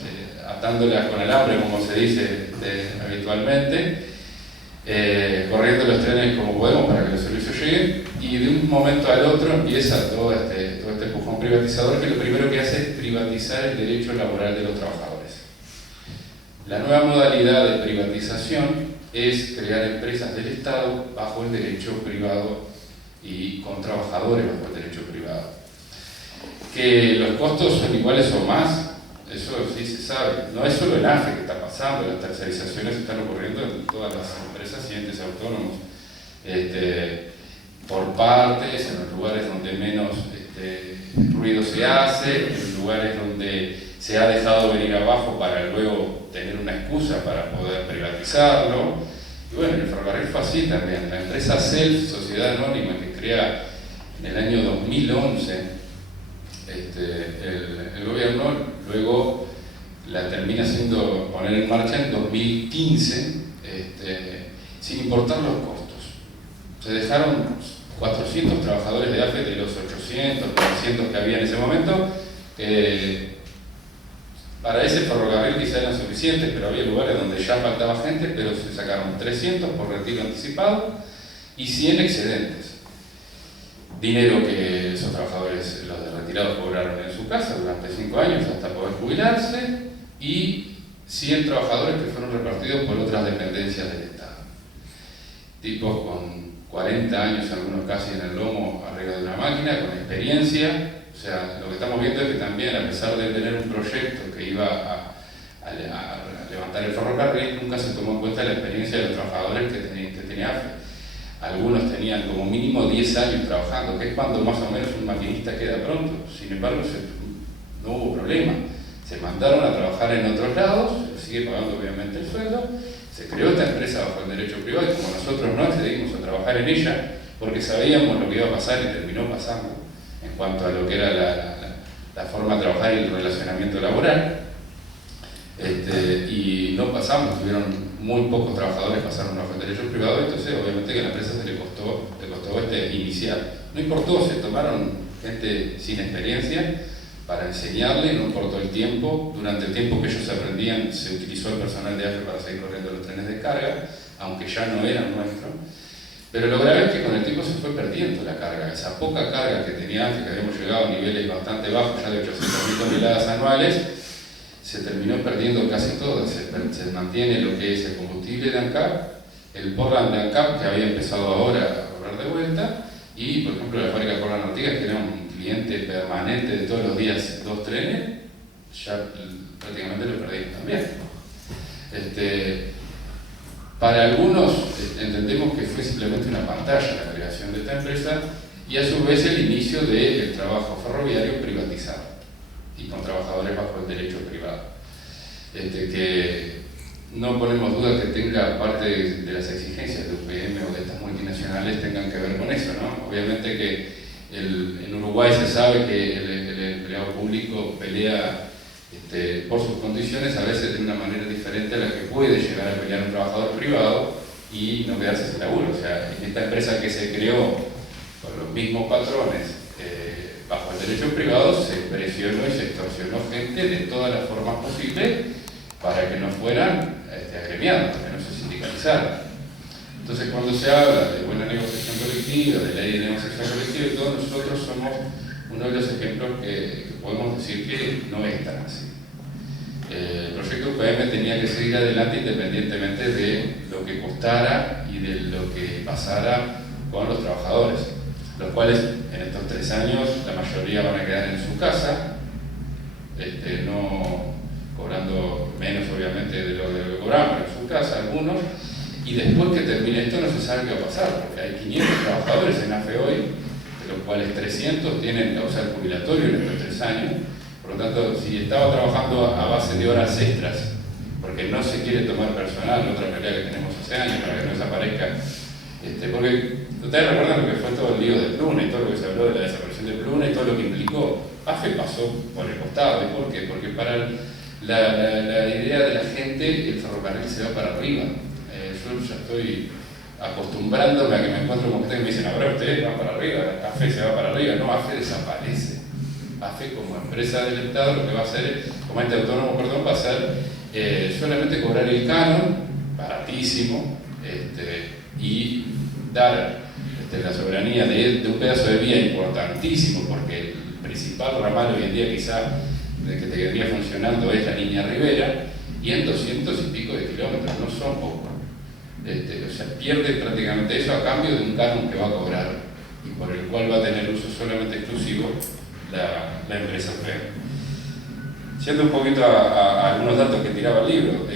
atándolas con alambre, como se dice habitualmente, corriendo los trenes como podemos para que los servicios lleguen, y de un momento al otro empieza todo este empujón privatizador, que lo primero que hace es privatizar el derecho laboral de los trabajadores. La nueva modalidad de privatización es crear empresas del Estado bajo el derecho privado y con trabajadores bajo el derecho privado. Que los costos son iguales o más, eso sí se sabe. No es solo en AFE que está pasando, las tercerizaciones están ocurriendo en todas las empresas y entes autónomos. Por partes, en los lugares donde menos ruido se hace, en lugares donde se ha dejado venir abajo para luego tener una excusa para poder privatizarlo. Y bueno, el ferrocarril fue así también. La empresa CELF, Sociedad Anónima, que crea en el año 2011 el gobierno, luego la termina haciendo poner en marcha en 2015, sin importar los costos. Se dejaron 400 trabajadores de AFE de los 800, 900 que había en ese momento. Para ese ferrocarril quizá eran suficientes, pero había lugares donde ya faltaba gente, pero se sacaron 300 por retiro anticipado y 100 excedentes. Dinero que esos trabajadores, los de retirados, cobraron en su casa durante 5 años hasta poder jubilarse, y 100 trabajadores que fueron repartidos por otras dependencias del Estado. Tipos con 40 años, en algunos casos en el lomo, arriba de una máquina, con experiencia. O sea, lo que estamos viendo es que también, a pesar de tener un proyecto que iba a levantar el ferrocarril, nunca se tomó en cuenta la experiencia de los trabajadores que tenía AFE. Algunos tenían como mínimo 10 años trabajando, que es cuando más o menos un maquinista queda pronto. Sin embargo, no hubo problema. Se mandaron a trabajar en otros lados, se sigue pagando obviamente el sueldo, se creó esta empresa bajo el derecho privado, y como nosotros no accedimos a trabajar en ella, porque sabíamos lo que iba a pasar y terminó pasando en cuanto a lo que era la forma de trabajar y el relacionamiento laboral, y no pasamos, tuvieron muy pocos trabajadores, pasaron bajo el derecho privado. Entonces obviamente que a la empresa le costó iniciar. No importó, se tomaron gente sin experiencia para enseñarle, no importó el tiempo. Durante el tiempo que ellos aprendían, se utilizó el personal de AFE para seguir corriendo los trenes de carga, aunque ya no eran nuestros. Pero lo grave es que con el tiempo se fue perdiendo la carga. Esa poca carga que tenía AFE, que habíamos llegado a niveles bastante bajos, ya de 800.000 toneladas anuales, se terminó perdiendo casi todo. Se mantiene lo que es el combustible de ANCAP, el Portland de ANCAP, que había empezado ahora a correr de vuelta, y por ejemplo la fábrica Portland Artigas, que era un cliente permanente de todos los días 2 trenes, ya prácticamente lo perdimos también. Para algunos entendemos que fue simplemente una pantalla la creación de esta empresa, y a su vez el inicio del trabajo ferroviario privatizado y con trabajadores bajo el derecho privado, que no ponemos duda que tenga parte de las exigencias de UPM o de estas multinacionales tengan que ver con eso, ¿no? Obviamente que en Uruguay se sabe que el empleado público pelea por sus condiciones, a veces de una manera diferente a la que puede llegar a pelear un trabajador privado y no quedarse sin laburo. O sea, en esta empresa que se creó con los mismos patrones, bajo el derecho privado, se presionó y se extorsionó gente de todas las formas posibles para que no fueran agremiados, que no se sindicalizaran. Entonces, cuando se habla de buena negociación colectiva, de ley de negociación colectiva y todo, nosotros somos uno de los ejemplos que podemos decir que no es tan así. El proyecto UPM tenía que seguir adelante independientemente de lo que costara y de lo que pasara con los trabajadores, los cuales en estos 3 años la mayoría van a quedar en su casa, no cobrando menos obviamente de lo que cobraban, pero en su casa algunos, y después que termine esto no se sabe qué va a pasar, porque hay 500 trabajadores en AFE hoy, de los cuales 300 tienen causal jubilatorio en estos 3 años. Por lo tanto, si estaba trabajando a base de horas extras, porque no se quiere tomar personal, otra pelea que tenemos hace años para que no desaparezca, porque ustedes recuerdan lo que fue todo el lío de Pluna y todo lo que se habló de la desaparición de Pluna y todo lo que implicó. AFE pasó por el costado. ¿Y por qué? Porque para la idea de la gente, el ferrocarril se va para arriba. Yo ya estoy acostumbrándome a que me encuentro con ustedes y me dicen, ahora ustedes van para arriba, AFE se va para arriba. No, AFE desaparece. AFE como empresa del Estado lo que va a hacer, como ente autónomo, perdón, va a ser solamente cobrar el canon, baratísimo, y dar la soberanía de un pedazo de vía importantísimo, porque el principal ramal hoy en día quizá de que te quedaría funcionando es la línea Rivera, y en 200 y pico de kilómetros, no son pocos. O sea, pierde prácticamente eso a cambio de un canon que va a cobrar y por el cual va a tener uso solamente exclusivo la empresa UPM. Yendo un poquito a algunos datos que tiraba el libro,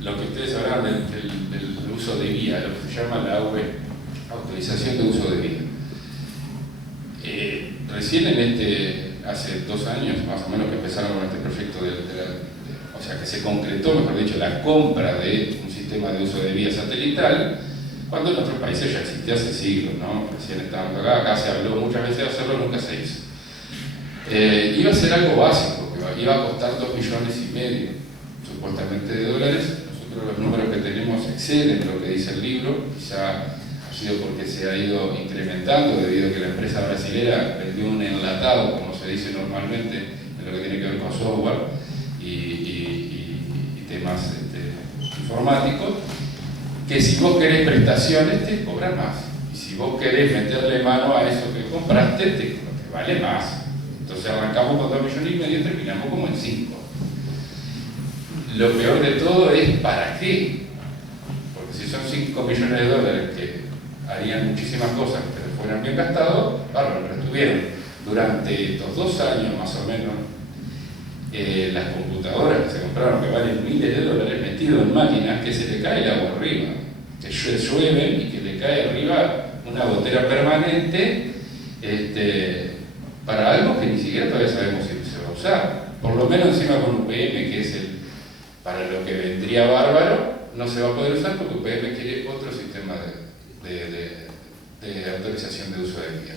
lo que ustedes hablan del uso de vía, lo que se llama la AUV, autorización de uso de vía. Recién hace 2 años más o menos que empezaron con este proyecto o sea, que se concretó, mejor dicho, la compra de un sistema de uso de vía satelital, cuando en otros países ya existía hace siglos, ¿no? Recién estábamos acá se habló muchas veces de hacerlo, nunca se hizo. Iba a ser algo básico, que iba a costar 2,5 millones supuestamente de dólares. Nosotros los números que tenemos exceden lo que dice el libro, quizá ha sido porque se ha ido incrementando debido a que la empresa brasilera vendió un enlatado, como se dice normalmente, en lo que tiene que ver con software y temas informáticos, que si vos querés prestaciones te cobran más, y si vos querés meterle mano a eso que compraste te vale más. Entonces arrancamos con 2,5 millones y terminamos como en 5. Lo peor de todo es ¿para qué? Porque si son 5 millones de dólares que harían muchísimas cosas pero fueran bien gastados, bárbaro, pero estuvieron durante estos 2 años más o menos las computadoras que se compraron, que valen miles de dólares, metidos en máquinas que se le cae el agua arriba, que llueven y que le cae arriba una gotera permanente para algo que ni siquiera todavía sabemos si se va a usar. Por lo menos encima con UPM, que es para lo que vendría bárbaro, no se va a poder usar porque UPM quiere otro sistema de autorización de uso de vía.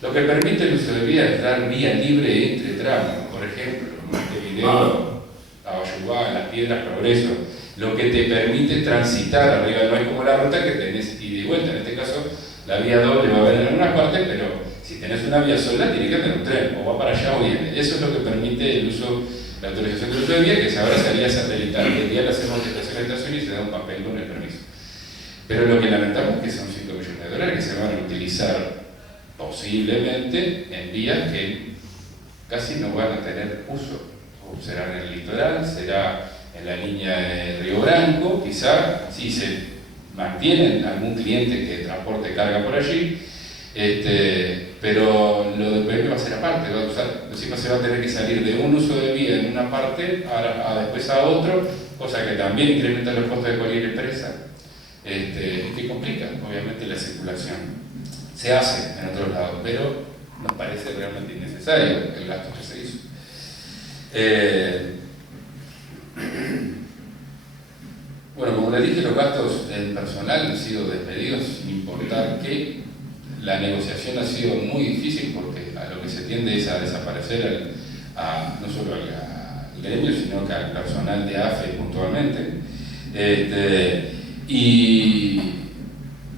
Lo que permite el uso de vía es dar vía libre entre tramos, por ejemplo, Montevideo, Abayubá, Las Piedras, Progreso, lo que te permite transitar arriba, no es como la ruta que tenés ida y vuelta, en este caso la vía doble va a haber en algunas partes, pero si tenés una vía sola tiene que tener un tren, o va para allá o viene. Eso es lo que permite el uso, la autorización del uso de vía, que ahora sería satelital, que el día le hacemos de estación a estación y se da un papel con el permiso. Pero lo que lamentamos es que son 5 millones de dólares que se van a utilizar posiblemente en vías que casi no van a tener uso, o será en el litoral, será en la línea de Río Branco, quizá si se mantiene algún cliente que transporte carga por allí, pero lo de UPM va a ser aparte, encima se va a tener que salir de un uso de vía en una parte después a otro, cosa que también incrementa los costos de cualquier empresa, y que complica obviamente la circulación. Se hace en otros lados, pero nos parece realmente innecesario el gasto que se hizo. Bueno, como les dije, los gastos en personal han sido despedidos sin importar que la negociación ha sido muy difícil porque a lo que se tiende es a desaparecer no solo al gremio, sino que al personal de AFE puntualmente. Y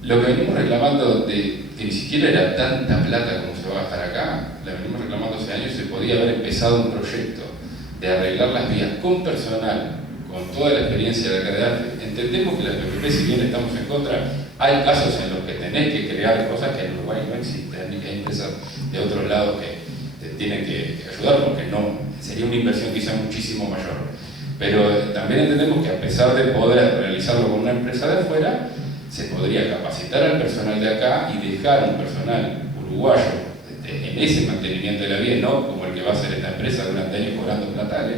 lo que venimos reclamando que ni siquiera era tanta plata como se va a gastar acá, la venimos reclamando hace años, se podía haber empezado un proyecto de arreglar las vías con personal, con toda la experiencia de acá de AFE. Entendemos que las PPP, si bien estamos en contra, hay casos en los que tenés que crear cosas que en Uruguay no existen, y que hay empresas de otros lados que te tienen que ayudar porque no, sería una inversión quizá muchísimo mayor. Pero también entendemos que a pesar de poder realizarlo con una empresa de afuera, se podría capacitar al personal de acá y dejar un personal uruguayo en ese mantenimiento de la vía, no como el que va a hacer esta empresa durante años cobrando platales,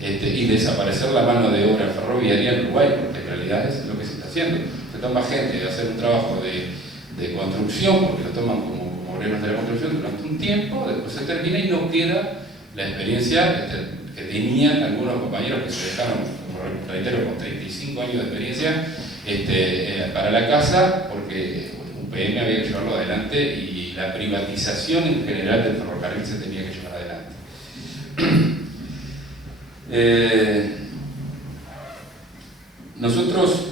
y desaparecer la mano de obra ferroviaria en Uruguay, porque en realidad es lo que se está haciendo. Se toma gente de hacer un trabajo de construcción, porque lo toman como obreros de la construcción durante un tiempo, después se termina y no queda la experiencia que tenían algunos compañeros que se dejaron, como reitero, con 35 años de experiencia para la casa, porque UPM había que llevarlo adelante y la privatización en general del ferrocarril se tenía que llevar adelante. Nosotros,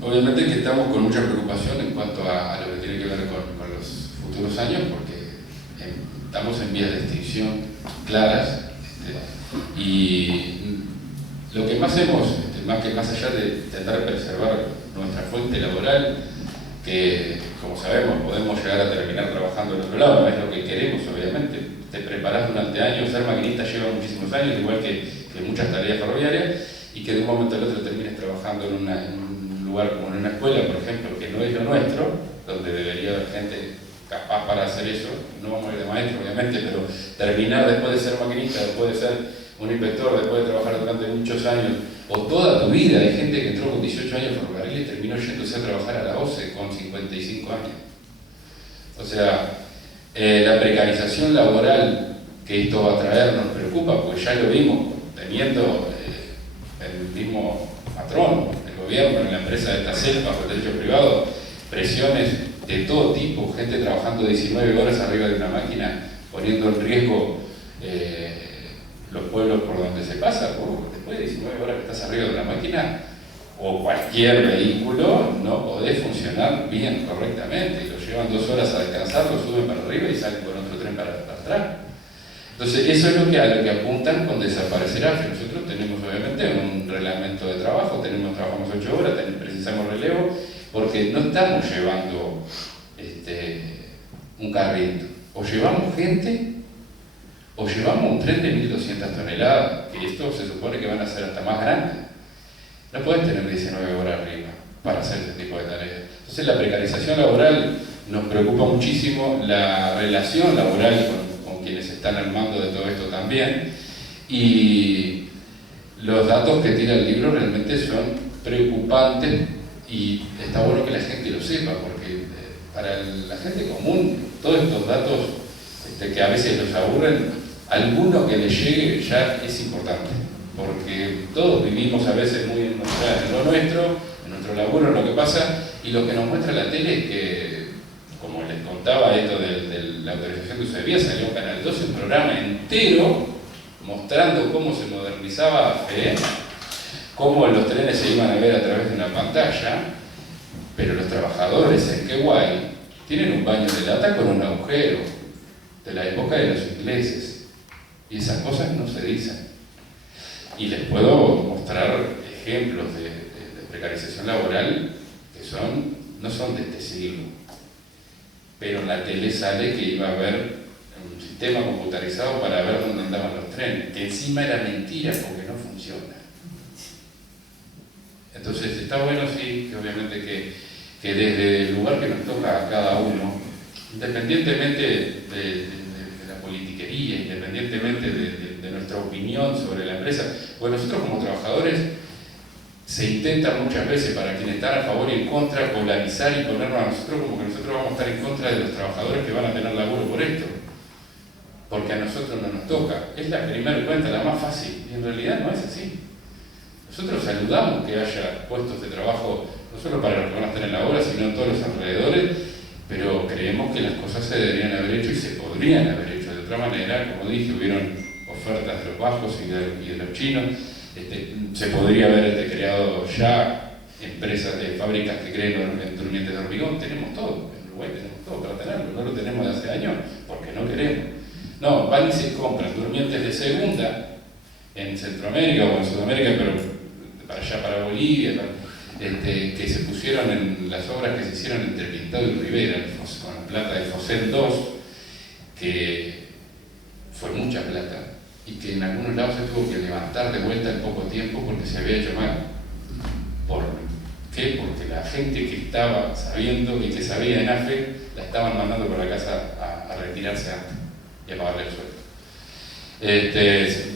obviamente, que estamos con mucha preocupación en cuanto a lo que tiene que ver con los futuros años, porque estamos en vías de extinción claras, y lo que más hemos, más allá de intentar preservar nuestra fuente laboral, que como sabemos podemos llegar a terminar trabajando en otro lado, no es lo que queremos obviamente, te preparás durante años, ser maquinista lleva muchísimos años, igual que muchas tareas ferroviarias, y que de un momento al otro termines trabajando en un lugar como en una escuela, por ejemplo, que no es lo nuestro, donde debería haber gente capaz para hacer eso, no vamos a ir de maestro obviamente, pero terminar después de ser maquinista, después de ser un inspector, después de trabajar durante muchos años, o toda tu vida. Hay gente que entró con 18 años en ferrocarril y terminó yéndose a trabajar a la OCE con 55 años. O sea, la precarización laboral que esto va a traer nos preocupa, porque ya lo vimos teniendo el mismo patrón, el gobierno, en la empresa de Tacel, bajo el derecho privado, presiones de todo tipo, gente trabajando 19 horas arriba de una máquina, poniendo en riesgo los pueblos por donde se pasa. Después de 19 horas que estás arriba de una máquina o cualquier vehículo, no podés funcionar bien, correctamente. Lo llevan 2 horas a descansar, lo suben para arriba y salen con otro tren para atrás. Entonces, eso es a lo que apuntan con desaparecer AFE. Nosotros tenemos obviamente un reglamento de trabajo, trabajamos 8 horas, precisamos relevo, porque no estamos llevando un carrito. O llevamos gente, o llevamos un tren de 1.200 toneladas, que esto se supone que van a ser hasta más grandes. No puedes tener 19 horas arriba para hacer ese tipo de tareas. Entonces, la precarización laboral nos preocupa muchísimo, la relación laboral con quienes están al mando de todo esto también, y los datos que tira el libro realmente son preocupantes, y está bueno que la gente lo sepa, porque para la gente común todos estos datos que a veces los aburren, alguno que les llegue ya es importante, porque todos vivimos a veces muy en lo nuestro, en nuestro laburo, en lo que pasa, y lo que nos muestra la tele es que, como les contaba esto de la autorización de uso de vía, salió en Canal 12 un programa entero mostrando cómo se modernizaba AFE, cómo los trenes se iban a ver a través de una pantalla, pero los trabajadores en Kuwait tienen un baño de lata con un agujero de la época de los ingleses, y esas cosas no se dicen. Y les puedo mostrar ejemplos de precarización laboral que no son de este siglo, pero en la tele sale que iba a haber un sistema computarizado para ver dónde andaban los trenes, que encima era mentira porque no funciona. Entonces está bueno, sí, que obviamente que desde el lugar que nos toca a cada uno, independientemente de la politiquería, independientemente de nuestra opinión sobre la empresa, porque nosotros como trabajadores se intenta muchas veces, para quienes están a favor y en contra, polarizar y ponernos a nosotros como que nosotros vamos a estar en contra de los trabajadores que van a tener laburo por esto, porque a nosotros no nos toca. Es la primera cuenta, la más fácil, y en realidad no es así. Nosotros saludamos que haya puestos de trabajo, no solo para los que van a estar en la obra, sino en todos los alrededores, pero creemos que las cosas se deberían haber hecho y se podrían haber hecho de otra manera. Como dije, hubieron ofertas de los vascos y de los chinos. Se podría haber creado ya empresas de fábricas que creen en durmientes de hormigón. Tenemos todo, en Uruguay tenemos todo para tenerlo, no lo tenemos de hace años porque no queremos. No, van y se compran durmientes de segunda en Centroamérica o en Sudamérica, pero para allá, para Bolivia, que se pusieron en las obras que se hicieron entre Pintado y Rivera, con la plata de Fosel 2, que fue mucha plata, y que en algunos lados se tuvo que levantar de vuelta en poco tiempo porque se había hecho mal. ¿Por qué? Porque la gente que estaba sabiendo y que sabía en AFE la estaban mandando por la casa a retirarse antes y a pagarle el sueldo.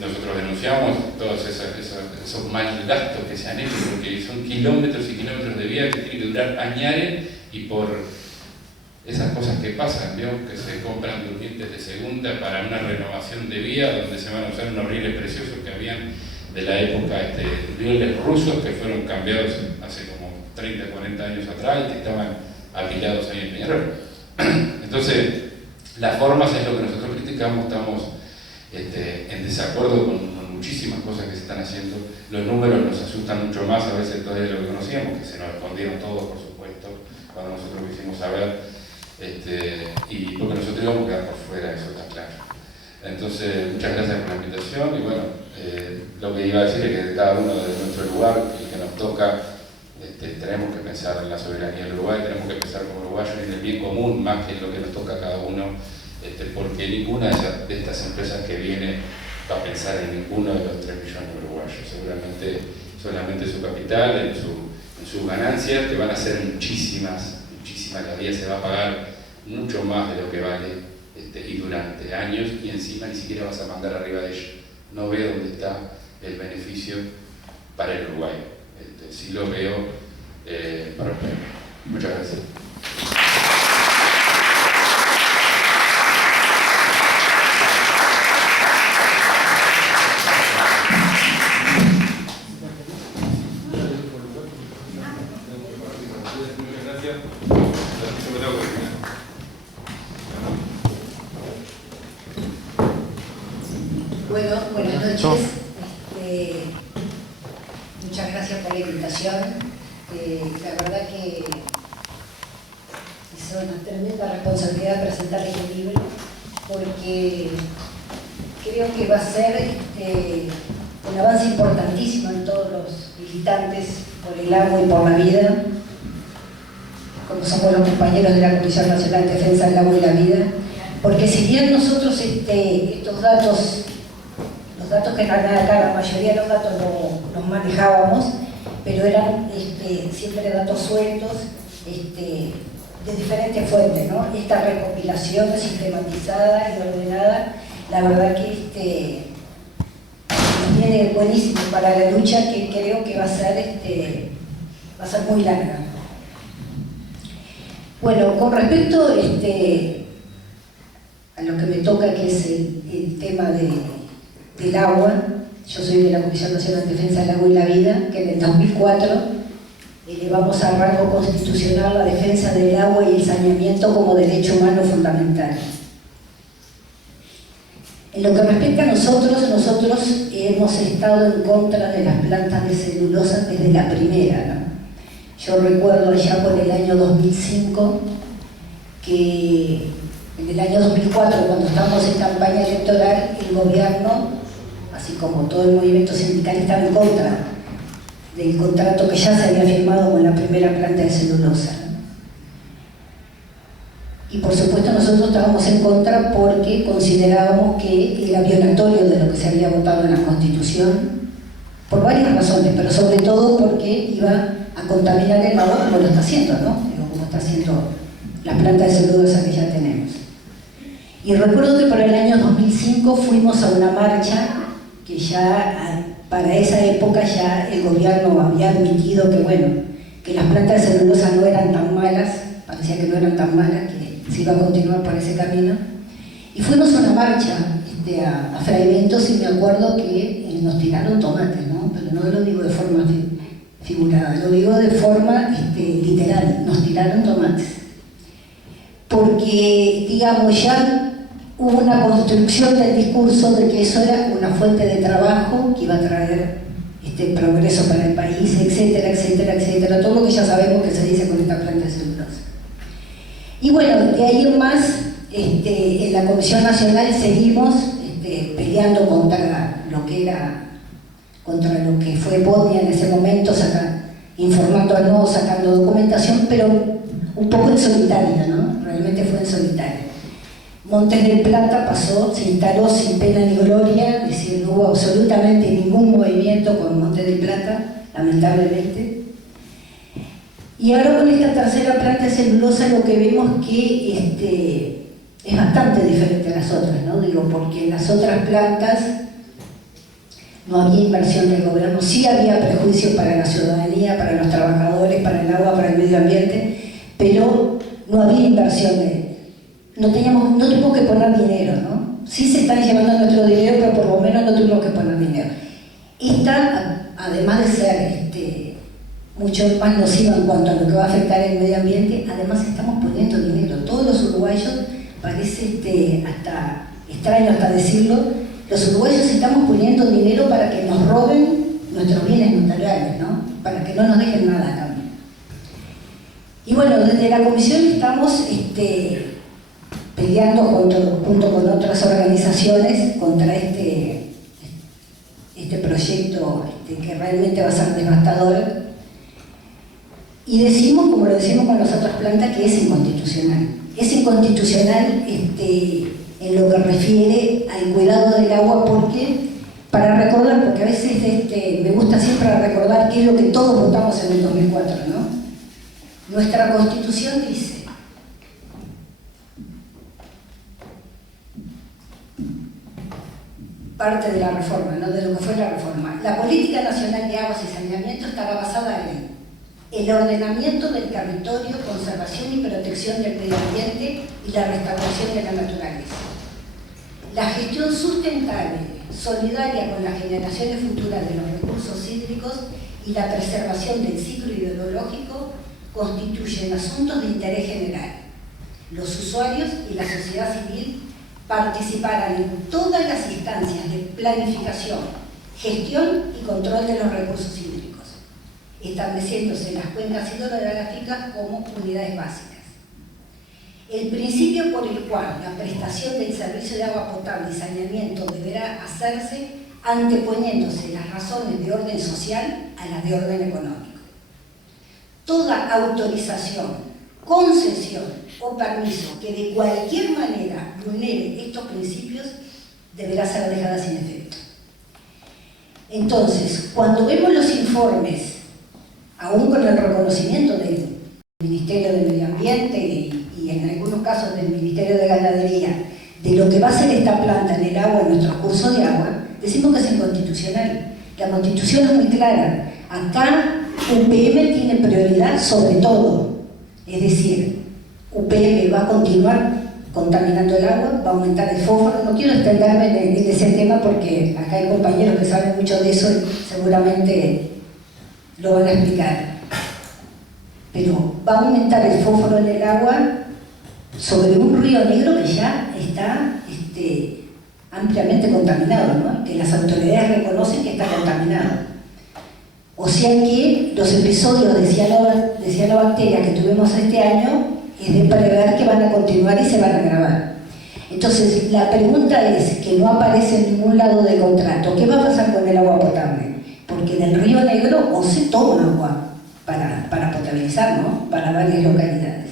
Nosotros denunciamos todos esos mal gastos que se han hecho, porque son kilómetros y kilómetros de vía que tienen que durar añares, y por esas cosas que pasan, ¿vio? Que se compran durmientes de segunda para una renovación de vía donde se van a usar unos rieles preciosos que habían de la época, rieles rusos que fueron cambiados hace como 30, 40 años atrás y que estaban apilados ahí en Peñarol. Entonces, las formas es lo que nosotros criticamos, estamos en desacuerdo con muchísimas cosas que se están haciendo. Los números nos asustan mucho más a veces todavía de lo que conocíamos, que se nos escondieron todos, por supuesto, cuando nosotros quisimos saber, y porque nosotros íbamos a quedar por fuera, eso está claro. Entonces, muchas gracias por la invitación, y bueno, lo que iba a decir es que cada uno de nuestro lugar, el que nos toca, tenemos que pensar en la soberanía del Uruguay, tenemos que pensar como uruguayos en el bien común más que en lo que nos toca a cada uno, porque ninguna de estas empresas que viene va a pensar en ninguno de los 3 millones de uruguayos. Seguramente solamente su capital, en sus ganancias, que van a ser muchísimas, la vía se va a pagar mucho más de lo que vale, y durante años, y encima ni siquiera vas a mandar arriba de ella. No veo dónde está el beneficio para el Uruguay. Sí lo veo para usted. Muchas gracias. muchas gracias por la invitación. La verdad que es una tremenda responsabilidad presentar este libro, porque creo que va a ser un avance importantísimo en todos los militantes por el agua y por la vida, como somos los compañeros de la Comisión Nacional de Defensa del Agua y la Vida, porque si bien nosotros estos datos, los datos que eran acá, la mayoría de los datos los manejábamos, pero eran siempre datos sueltos, de diferentes fuentes, ¿no? Esta recopilación sistematizada y ordenada, la verdad que viene buenísimo para la lucha, que creo que va a ser muy larga. Bueno, con respecto a lo que me toca, que es el tema del agua, yo soy de la Comisión Nacional de Defensa del Agua y la Vida, que en el 2004 elevamos a rango constitucional la defensa del agua y el saneamiento como derecho humano fundamental. En lo que respecta a nosotros hemos estado en contra de las plantas de celulosa desde la primera, ¿no? Yo recuerdo allá por el año 2005 que en el año 2004, cuando estábamos en campaña electoral, el gobierno, así como todo el movimiento sindical, estaba en contra del contrato que ya se había firmado con la primera planta de celulosa. Y por supuesto nosotros estábamos en contra porque considerábamos que era violatorio de lo que se había votado en la Constitución, por varias razones, pero sobre todo porque iba a contaminar el agua como lo está haciendo, ¿no? Como está haciendo la planta de celulosa que ya tenemos. Y recuerdo que por el año 2005 fuimos a una marcha que ya para esa época ya el gobierno había admitido que, bueno, que las plantas de celulosa no eran tan malas, parecía que no eran tan malas, que se iba a continuar por ese camino. Y fuimos a una marcha a Fray Bentos y me acuerdo que nos tiraron tomates, ¿no? Pero no lo digo de forma figurada, lo digo de forma literal, nos tiraron tomates. Porque, digamos, ya hubo una construcción del discurso de que eso era una fuente de trabajo que iba a traer progreso para el país, etcétera, etcétera, etcétera, todo lo que ya sabemos que se dice con esta planta de celulosa. Y bueno, de ahí en más, en la Comisión Nacional seguimos peleando contra lo que fue Bodnia en ese momento, informándonos, sacando documentación, pero un poco en solitario, ¿no? Realmente fue en solitario. Montes del Plata pasó, se instaló sin pena ni gloria, es decir, no hubo absolutamente ningún movimiento con Montes del Plata, lamentablemente. Y ahora con esta tercera planta de celulosa lo que vemos que es bastante diferente a las otras, ¿no? Digo, porque en las otras plantas no había inversión del gobierno, sí había prejuicios para la ciudadanía, para los trabajadores, para el agua, para el medio ambiente, pero no había inversión no tuvimos que poner dinero, ¿no? Sí se están llevando nuestro dinero, pero por lo menos no tuvimos que poner dinero. Esta, además de ser mucho más nociva en cuanto a lo que va a afectar el medio ambiente, además estamos poniendo dinero. Todos los uruguayos, parece hasta extraño hasta decirlo, los uruguayos estamos poniendo dinero para que nos roben nuestros bienes naturales, ¿no? Para que no nos dejen nada a cambio. Y bueno, desde la comisión estamos peleando junto con otras organizaciones contra este proyecto que realmente va a ser devastador. Y decimos, como lo decimos con las otras plantas, que es inconstitucional. Es inconstitucional en lo que refiere al cuidado del agua, para recordar, porque a veces me gusta siempre recordar qué es lo que todos votamos en el 2004, ¿no? Nuestra Constitución dice: parte de la reforma, ¿no? De lo que fue la reforma. La política nacional de aguas y saneamiento estará basada en el ordenamiento del territorio, conservación y protección del medio ambiente y la restauración de la naturaleza. La gestión sustentable, solidaria con las generaciones futuras de los recursos hídricos y la preservación del ciclo hidrológico constituyen asuntos de interés general. Los usuarios y la sociedad civil participarán en todas las instancias de planificación, gestión y control de los recursos hídricos. estableciéndose las cuencas hidrográficas como unidades básicas. El principio por el cual la prestación del servicio de agua potable y saneamiento deberá hacerse anteponiéndose las razones de orden social a las de orden económico. Toda autorización, concesión o permiso que de cualquier manera vulnere estos principios deberá ser dejada sin efecto. Entonces, cuando vemos los informes, aún con el reconocimiento del Ministerio de Medio Ambiente y en algunos casos del Ministerio de Ganadería, de lo que va a hacer esta planta en el agua, en nuestros cursos de agua, decimos que es inconstitucional. La Constitución es muy clara. Acá UPM tiene prioridad sobre todo. Es decir, UPM va a continuar contaminando el agua, va a aumentar el fósforo. No quiero extenderme en ese tema porque acá hay compañeros que saben mucho de eso y seguramente lo van a explicar. Pero va a aumentar el fósforo en el agua sobre un río Negro que ya está ampliamente contaminado, ¿no? Que las autoridades reconocen que está contaminado. O sea que los episodios de cianobacteria que tuvimos este año es de prever que van a continuar y se van a agravar. Entonces, la pregunta es, que no aparece en ningún lado del contrato, ¿qué va a pasar con el agua potable? Porque del río Negro o se toma agua para potabilizar, ¿no? Para varias localidades.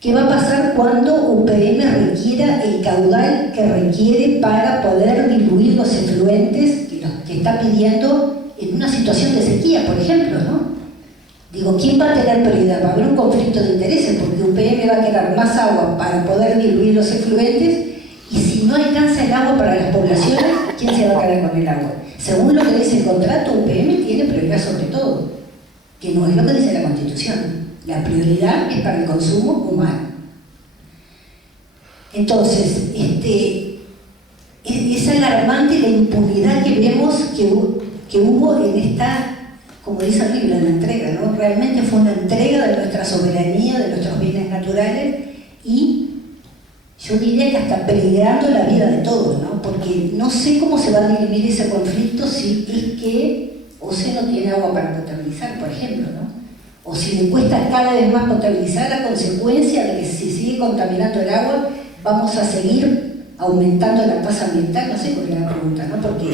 ¿Qué va a pasar cuando UPM requiera el caudal que requiere para poder diluir los efluentes que está pidiendo en una situación de sequía, por ejemplo, ¿no? Digo, ¿quién va a tener prioridad? Va a haber un conflicto de intereses porque UPM va a querer más agua para poder diluir los efluentes y si no alcanza el agua para las poblaciones, ¿quién se va a quedar con el agua? Según lo que dice el contrato, UPM tiene prioridad sobre todo, que no es lo que dice la Constitución. La prioridad es para el consumo humano. Entonces, es alarmante la impunidad que vemos que hubo en esta, como dice el libro, en la entrega, ¿no? Realmente fue una entrega de nuestra soberanía, de nuestros bienes naturales y yo diría que hasta peligrando la vida de todos, ¿no? Porque no sé cómo se va a dirimir ese conflicto si es que OCE no tiene agua para potabilizar, por ejemplo, ¿no? O si le cuesta cada vez más potabilizar, la consecuencia de que si sigue contaminando el agua, vamos a seguir aumentando la tasa ambiental, no sé cuál es la pregunta, ¿no? Porque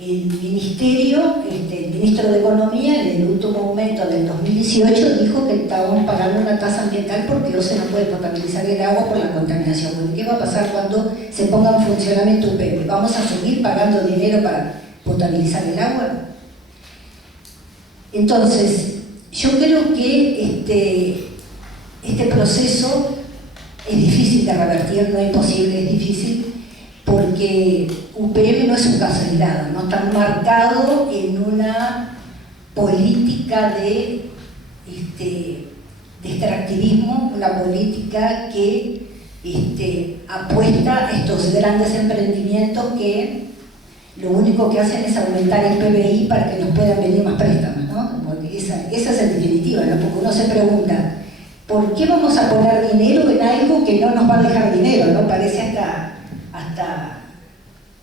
el ministerio, el ministro de Economía, en el último momento del 2018, dijo que estábamos pagando una tasa ambiental porque OCE no puede potabilizar el agua por la contaminación. Bueno, ¿qué va a pasar cuando se ponga en funcionamiento UPM? ¿Vamos a seguir pagando dinero para potabilizar el agua? Entonces, yo creo que este proceso es difícil de revertir, no es imposible, es difícil, porque UPM no es un caso aislado, no está marcado en una política de extractivismo, una política que apuesta a estos grandes emprendimientos que lo único que hacen es aumentar el PBI para que nos puedan venir más préstamos, ¿no? Porque esa es en definitiva, ¿no? Porque uno se pregunta, ¿por qué vamos a poner dinero en algo que no nos va a dejar dinero, ¿no? Parece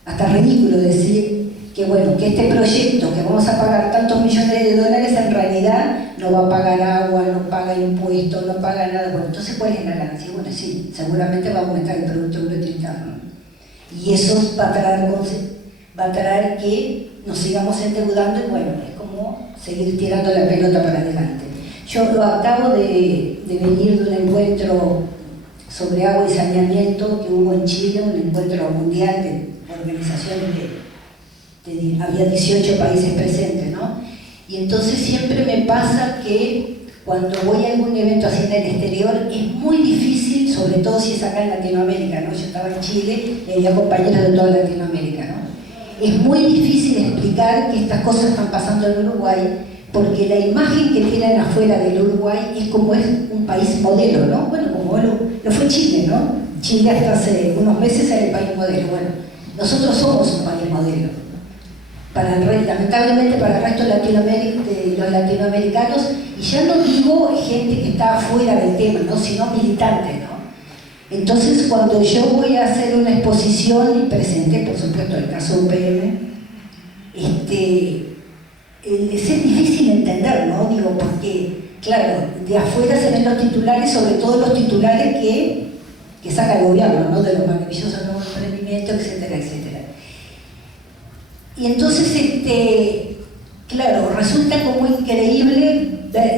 hasta ridículo decir que, bueno, que este proyecto que vamos a pagar tantos millones de dólares en realidad no va a pagar agua, no paga impuestos, no paga nada. Bueno, entonces, ¿cuál es la ganancia? Bueno, sí, seguramente va a aumentar el Producto Bruto Interno. Y eso va a traer que nos sigamos endeudando y, bueno, es como seguir tirando la pelota para adelante. Yo acabo de venir de un encuentro sobre agua y saneamiento que hubo en Chile, un encuentro mundial de organizaciones había 18 países presentes, ¿no? Y entonces siempre me pasa que cuando voy a algún evento así en el exterior es muy difícil, sobre todo si es acá en Latinoamérica, ¿no? Yo estaba en Chile y había compañeros de toda Latinoamérica, ¿no? Es muy difícil explicar que estas cosas están pasando en Uruguay porque la imagen que tienen afuera del Uruguay es como es un país modelo, ¿no? Bueno, como lo fue Chile, ¿no? Chile hasta hace unos meses era el país modelo. Bueno, nosotros somos un país modelo. Lamentablemente para el resto de los latinoamericanos, y ya no digo gente que está afuera del tema, ¿no? Sino militantes, ¿no? Entonces, cuando yo voy a hacer una exposición y presenté, por supuesto, el caso UPM, es difícil entender, ¿no? Digo, porque, claro, de afuera se ven los titulares, sobre todo los titulares que saca el gobierno, ¿no? De los maravillosos nuevos emprendimientos, etcétera, etcétera. Y entonces, claro, resulta como increíble.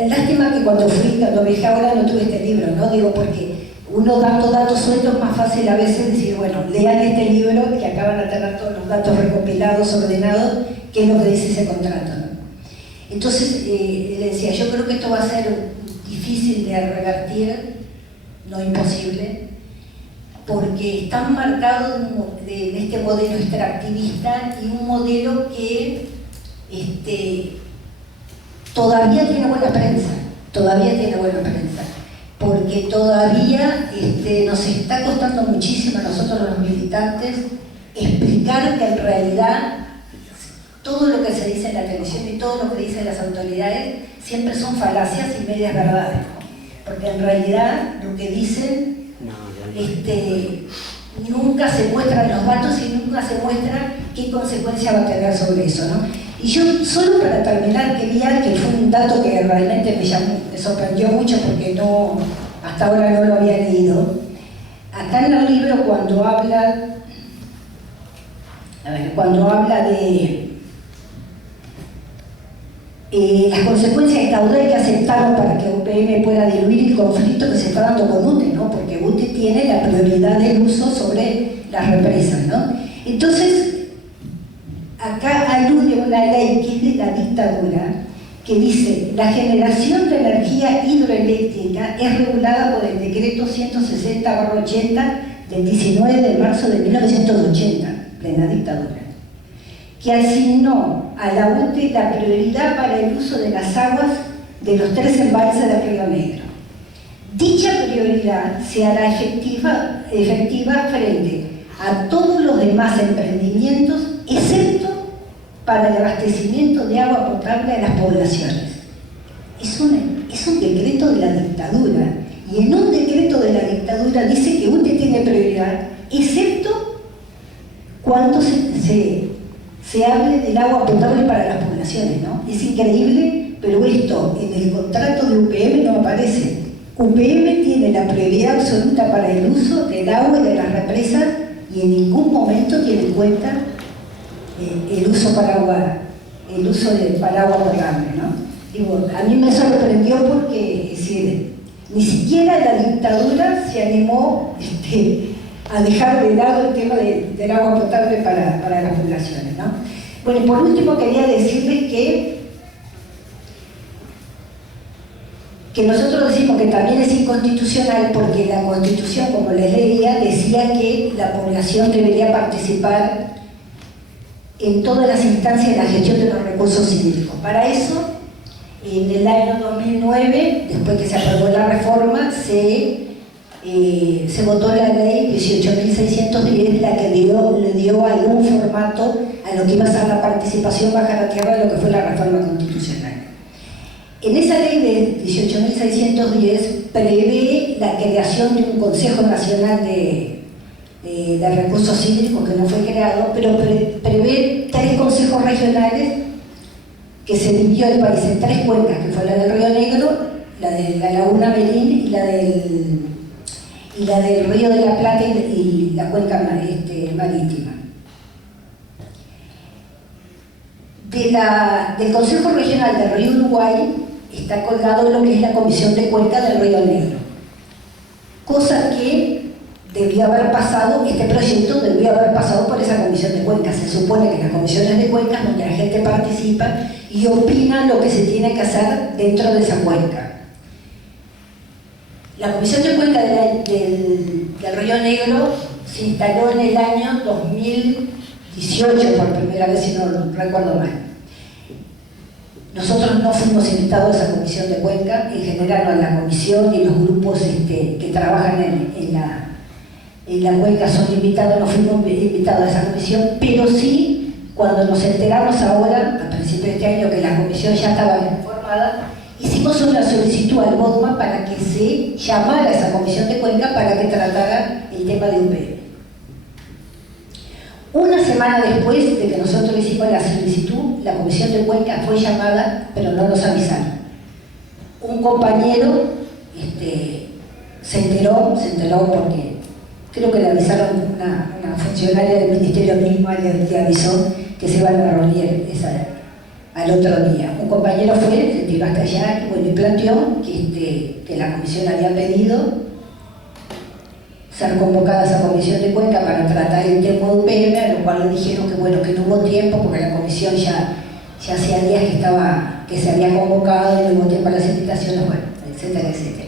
Lástima que cuando viajé ahora no tuve este libro, ¿no? Digo, porque uno dando datos sueltos es más fácil a veces decir, bueno, lean este libro que acaban de tener todos los datos recopilados, ordenados, que es lo que dice ese contrato, ¿no? Entonces, le decía, yo creo que esto va a ser difícil de revertir, no imposible, porque están marcados en este modelo extractivista y un modelo que todavía tiene buena prensa, porque todavía nos está costando muchísimo a nosotros los militantes explicar que en realidad todo lo que se dice en la televisión y todo lo que dicen las autoridades siempre son falacias y medias verdades, ¿no? Porque en realidad lo que dicen nunca se muestran los datos y nunca se muestra qué consecuencia va a tener sobre eso, ¿no? Y yo, solo para terminar, quería, que fue un dato que realmente me sorprendió mucho porque hasta ahora no lo había leído. Acá en el libro, cuando habla de las consecuencias de caudal que aceptaron para que UPM pueda diluir el conflicto que se está dando con UTE, ¿no? Porque UTE tiene la prioridad del uso sobre las represas, ¿no? Entonces, acá alude una ley que es de la dictadura, que dice: la generación de energía hidroeléctrica es regulada por el decreto 160/80 del 19 de marzo de 1980, plena dictadura, que asignó a la UTE la prioridad para el uso de las aguas de los 3 embalses del Río Negro. Dicha prioridad se hará efectiva frente a todos los demás emprendimientos, excepto para el abastecimiento de agua potable a las poblaciones. Es un decreto de la dictadura, y en un decreto de la dictadura dice que UTE tiene prioridad, excepto cuando se hable del agua potable para las poblaciones, ¿no? Es increíble, pero esto en el contrato de UPM no aparece. UPM tiene la prioridad absoluta para el uso del agua y de las represas, y en ningún momento tiene en cuenta el uso para agua potable, ¿no? Digo, a mí me sorprendió porque, es decir, ni siquiera la dictadura se animó a dejar de lado el tema del agua potable para las poblaciones, ¿no? Bueno, y por último quería decirles que nosotros decimos que también es inconstitucional porque la Constitución, como les leía, decía que la población debería participar en todas las instancias de la gestión de los recursos hídricos. Para eso, en el año 2009, después que se aprobó la reforma, se votó la ley 18.610, la que le dio algún formato a lo que iba a ser la participación baja la tierra de lo que fue la reforma constitucional. En esa ley de 18.610 prevé la creación de un Consejo Nacional de Recursos Hídricos, que no fue creado, pero prevé 3 consejos regionales que se dividió el país en 3 cuencas, que fue la del Río Negro, la de la Laguna Melín y la del Río de la Plata y la cuenca marítima. Del Consejo Regional del Río Uruguay está colgado lo que es la Comisión de Cuenca del Río Negro, cosa que debió haber pasado, este proyecto debió haber pasado por esa Comisión de Cuenca. Se supone que las comisiones de cuencas, donde la gente participa y opina lo que se tiene que hacer dentro de esa cuenca. La Comisión de Cuenca del Río Negro se instaló en el año 2018 por primera vez, si no recuerdo mal. Nosotros no fuimos invitados a esa Comisión de Cuenca, en general a la comisión y los grupos que trabajan en la cuenca son invitados, no fuimos invitados a esa comisión, pero sí, cuando nos enteramos ahora, a principios de este año, que la comisión ya estaba bien formada, hicimos una solicitud al BODMA para que se llamara a esa comisión de cuenca para que tratara el tema de UPM. Una semana después de que nosotros hicimos la solicitud, la comisión comisión de Cuenca fue llamada, pero no nos avisaron. Un compañero se enteró porque creo que le avisaron, una funcionaria del ministerio mismo le avisó que se iban a reunir al otro día. Un compañero fue, se tiró hasta allá y planteó que la comisión había pedido ser convocada a esa comisión de Cuenca para tratar el tema de UPM, a lo cual le dijeron que no hubo tiempo porque la comisión ya hacía días que se había convocado y no hubo tiempo para las invitaciones, etcétera, etcétera.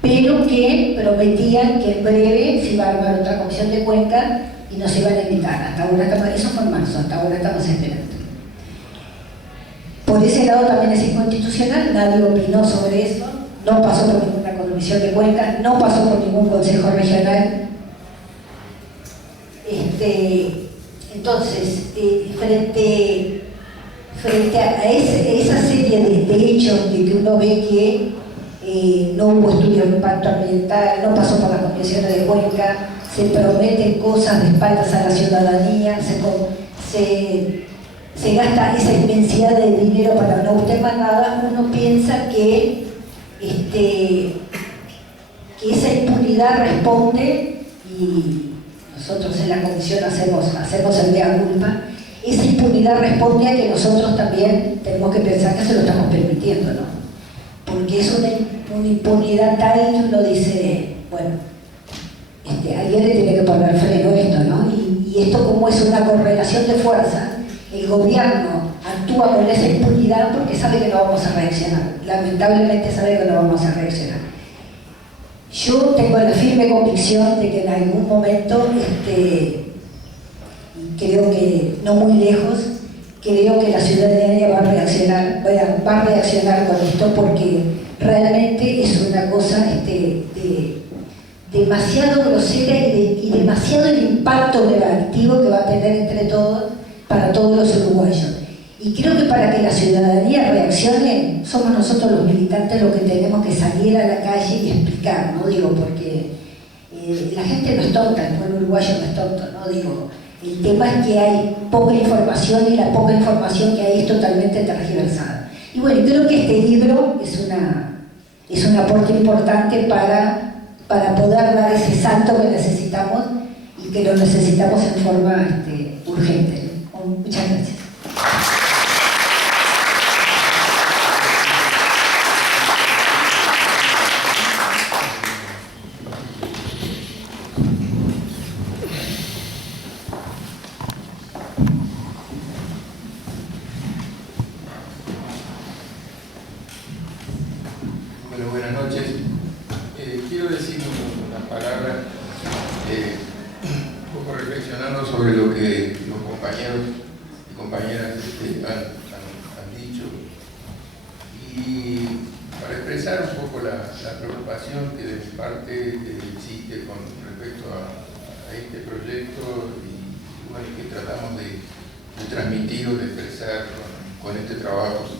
Pero que prometían que en breve se iba a armar otra comisión de Cuenca y nos iban a invitar. Hasta ahora estamos, eso fue en marzo, hasta ahora estamos esperando. Por ese lado también es inconstitucional, nadie opinó sobre eso, no pasó por ninguna comisión de Cuenca, no pasó por ningún consejo regional. Entonces, frente a esa serie de hechos de que uno ve que no hubo estudio de impacto ambiental, no pasó por las comisiones de Cuenca, se prometen cosas de espaldas a la ciudadanía, se gasta esa inmensidad de dinero para no obtener nada, uno piensa que esa impunidad responde, y nosotros en la comisión hacemos el mea culpa, esa impunidad responde a que nosotros también tenemos que pensar que se lo estamos permitiendo, ¿no? Porque es una impunidad tal que uno dice, bueno, alguien le tiene que poner freno a esto, ¿no? Y esto, como es una correlación de fuerza, el gobierno actúa con esa impunidad porque sabe que no vamos a reaccionar, lamentablemente sabe que no vamos a reaccionar. Yo tengo la firme convicción de que en algún momento, creo que no muy lejos, creo que la ciudadanía va a reaccionar con esto, porque realmente es una cosa demasiado grosera y demasiado el impacto negativo que va a tener entre todos, para todos los uruguayos. Y creo que para que la ciudadanía reaccione, somos nosotros los militantes los que tenemos que salir a la calle y explicar, no digo porque la gente no es tonta, el pueblo uruguayo no es tonto, no digo. El tema es que hay poca información y la poca información que hay es totalmente tergiversada. Y bueno, creo que este libro es un aporte importante para poder dar ese salto que necesitamos y que lo necesitamos en forma urgente. Muchas gracias. Bueno, buenas noches. Quiero decir unas palabras, un poco reflexionando sobre lo que los compañeros y compañeras han dicho, y para expresar un poco la preocupación que de mi parte existe con respecto a este proyecto y bueno, que tratamos de transmitir o de expresar con este trabajo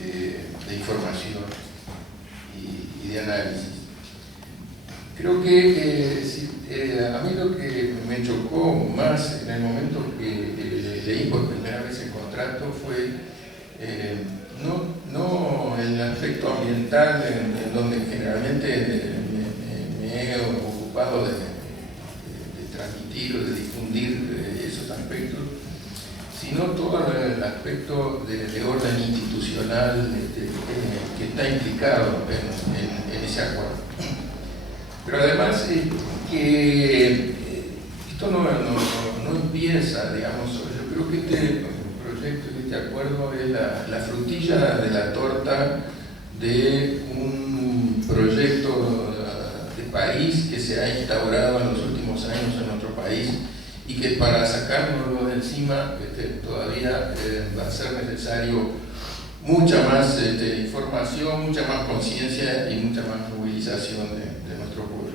de información y de análisis. Creo que a mí lo que me chocó más en el momento que leí por primera vez el contrato fue no el aspecto ambiental, en donde generalmente me he ocupado de transmitir o de difundir esos aspectos, sino todo el aspecto de orden institucional que está implicado en ese acuerdo. Pero además que esto no empieza, digamos, yo creo que este proyecto, este acuerdo es la frutilla de la torta de un proyecto de país que se ha instaurado en los últimos años en nuestro país y que para sacárnoslo de encima todavía va a ser necesario mucha más información, mucha más conciencia y mucha más movilización de nuestro pueblo.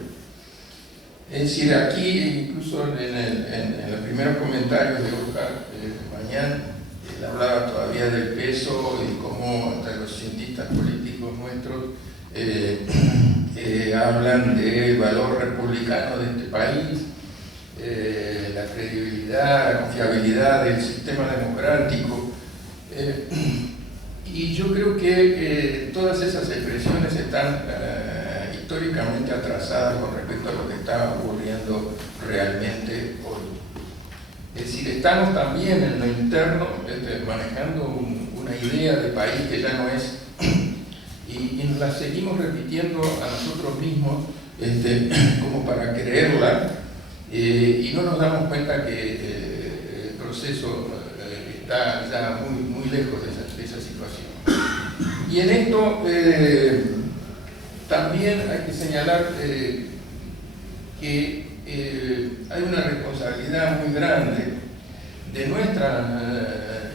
Es decir, aquí, incluso en los primeros comentarios de Oscar Mañán, él hablaba todavía del peso y cómo hasta los cientistas políticos nuestros hablan del valor republicano de este país, la credibilidad, la confiabilidad del sistema democrático. históricamente atrasada con respecto a lo que está ocurriendo realmente hoy. Es decir, estamos también en lo interno manejando una idea de país que ya no es, y nos la seguimos repitiendo a nosotros mismos como para creerla, y no nos damos cuenta que el proceso está ya muy lejos de esa situación. Y en esto también hay que señalar que hay una responsabilidad muy grande de nuestras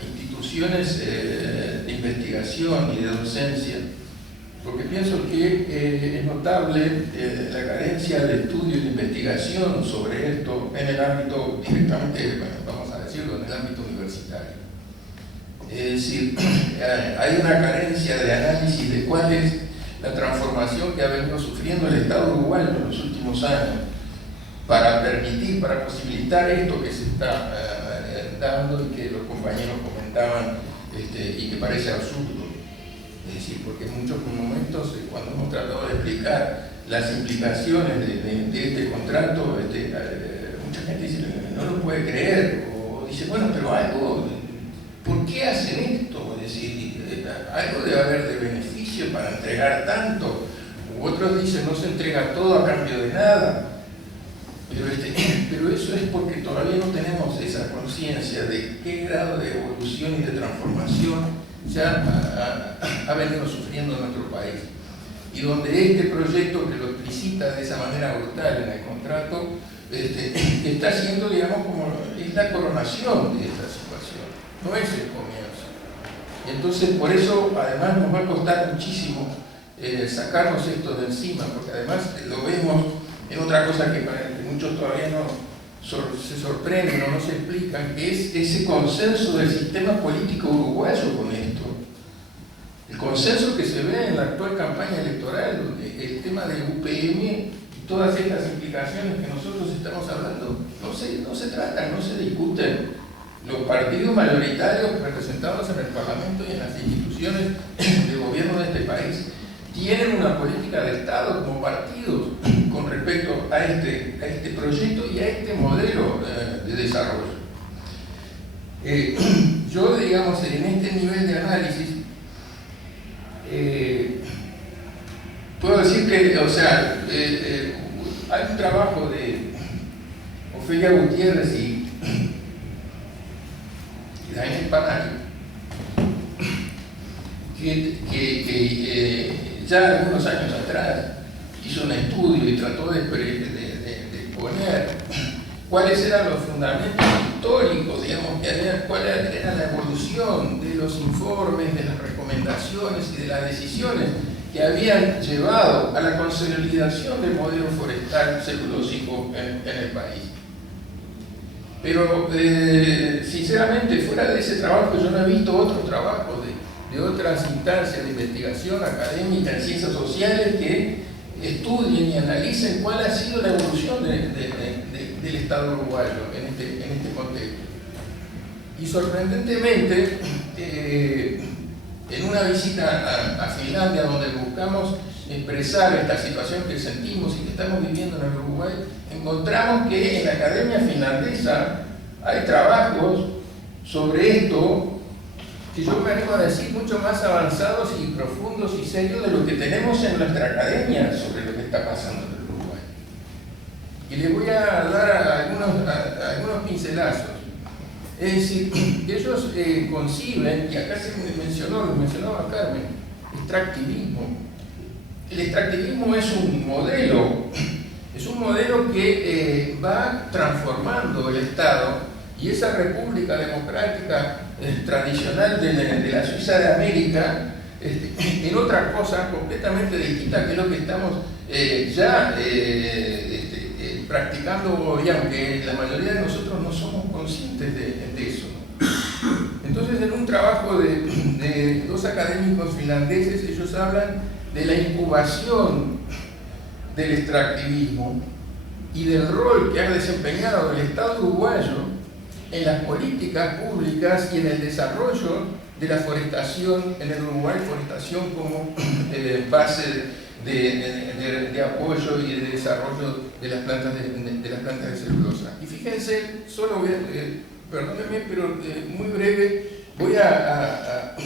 instituciones de investigación y de docencia, porque pienso que es notable la carencia de estudio y de investigación sobre esto en el ámbito directamente, bueno, vamos a decirlo, en el ámbito universitario. Es decir, hay una carencia de análisis de cuál es la transformación que ha venido sufriendo el Estado uruguayo en los últimos años para permitir, para posibilitar esto que se está dando y que los compañeros comentaban y que parece absurdo. Es decir, porque en muchos momentos, cuando hemos tratado de explicar las implicaciones de este contrato, mucha gente dice, no lo puede creer, o dice, bueno, pero algo, ¿por qué hacen esto? Es decir, algo debe haber de beneficio para entregar tanto, u otros dicen, no se entrega todo a cambio de nada. Pero eso es porque todavía no tenemos esa conciencia de qué grado de evolución y de transformación ya ha venido sufriendo nuestro país. Y donde este proyecto, que lo explicita de esa manera brutal en el contrato, está siendo, digamos, como es la coronación de esta situación, no es el comienzo. Y entonces, por eso, además, nos va a costar muchísimo sacarnos esto de encima, porque además lo vemos en otra cosa que para muchos todavía no se sorprenden o no se explican, que es ese consenso del sistema político uruguayo con esto. El consenso que se ve en la actual campaña electoral, donde el tema de UPM y todas estas implicaciones que nosotros estamos hablando no se tratan, no se discuten. Los partidos mayoritarios representados en el Parlamento y en las instituciones de gobierno de este país tienen una política de Estado como partidos con respecto a este proyecto y a este modelo de desarrollo. Yo, digamos, en este nivel de análisis, puedo decir que, o sea, hay un trabajo de Ofelia Gutiérrez y Daniel Panari, que ya algunos años atrás hizo un estudio y trató de poner cuáles eran los fundamentos históricos, digamos, cuál era la evolución de los informes, de las recomendaciones y de las decisiones que habían llevado a la consolidación del modelo forestal celulósico en el país. Pero, sinceramente, fuera de ese trabajo, yo no he visto otros trabajos de otras instancias de investigación académica en ciencias sociales que estudien y analicen cuál ha sido la evolución del Estado uruguayo en este contexto. Y sorprendentemente, en una visita a Finlandia, donde buscamos expresar esta situación que sentimos y que estamos viviendo en el Uruguay, encontramos que en la academia finlandesa hay trabajos sobre esto que yo me animo a decir mucho más avanzados y profundos y serios de lo que tenemos en nuestra academia sobre lo que está pasando en el Uruguay. Y les voy a dar algunos pincelazos. Es decir, ellos conciben, y acá lo mencionaba Carmen, extractivismo. El extractivismo es un modelo que va transformando el Estado y esa república democrática tradicional de la Suiza de América en otra cosa completamente distinta, que es lo que estamos practicando hoy, aunque la mayoría de nosotros no somos conscientes de eso. Entonces, en un trabajo de dos académicos finlandeses, ellos hablan de la incubación del extractivismo y del rol que ha desempeñado el Estado uruguayo en las políticas públicas y en el desarrollo de la forestación en el Uruguay, forestación como base de apoyo y de desarrollo de las plantas de celulosa. Y fíjense, solo voy a, perdónenme, pero muy breve, voy a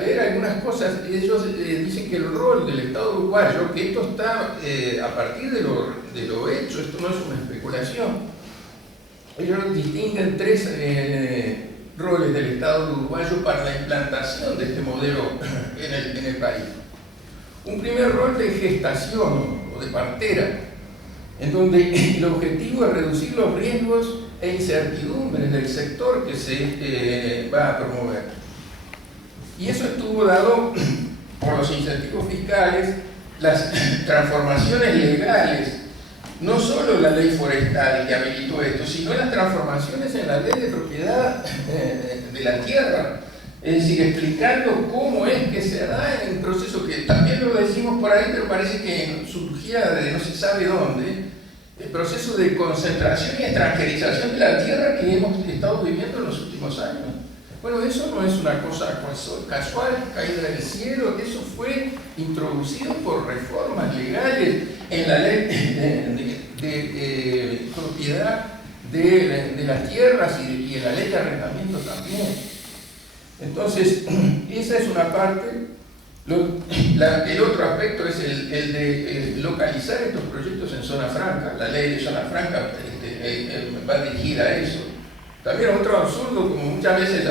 leer algunas cosas. Ellos dicen que el rol del Estado uruguayo, que esto está a partir de lo hecho, esto no es una especulación. Ellos distinguen tres roles del Estado uruguayo para la implantación de este modelo en el país. Un primer rol de gestación o de partera, en donde el objetivo es reducir los riesgos e incertidumbres del sector que se va a promover. Y eso estuvo dado por los incentivos fiscales, las transformaciones legales, no solo la ley forestal que habilitó esto, sino las transformaciones en la ley de propiedad de la tierra. Es decir, explicando cómo es que se da en el proceso, que también lo decimos por ahí, pero parece que surgía de no se sabe dónde, el proceso de concentración y extranjerización de la tierra que hemos estado viviendo en los últimos años. Bueno, eso no es una cosa casual, caída del cielo, eso fue introducido por reformas legales en la ley de propiedad de las tierras y en la ley de arrendamiento también. Entonces, esa es una parte. El otro aspecto es el de localizar estos proyectos en zona franca. La ley de zona franca va dirigida a eso. También otro absurdo, como muchas veces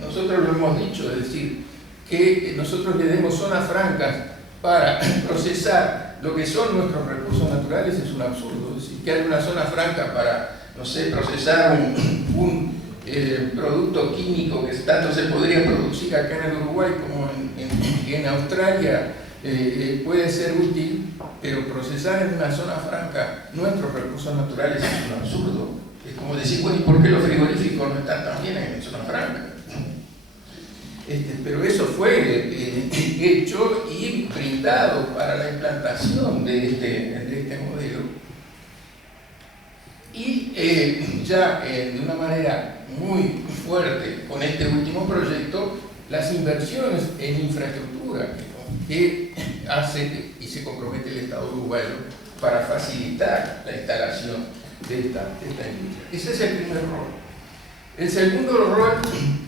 nosotros lo hemos dicho, es decir, que nosotros le demos zonas francas para procesar lo que son nuestros recursos naturales es un absurdo. Es decir, que hay una zona franca para, no sé, procesar un producto químico que tanto se podría producir acá en el Uruguay como en Australia puede ser útil, pero procesar en una zona franca nuestros recursos naturales es un absurdo. Es como decir, bueno, ¿y por qué los frigoríficos no están también en zona franca? Pero eso fue hecho y brindado para la implantación de este modelo. Y ya de una manera muy fuerte con este último proyecto, las inversiones en infraestructura que hace y se compromete el Estado uruguayo para facilitar la instalación de esta industria. Ese es el primer rol. El segundo rol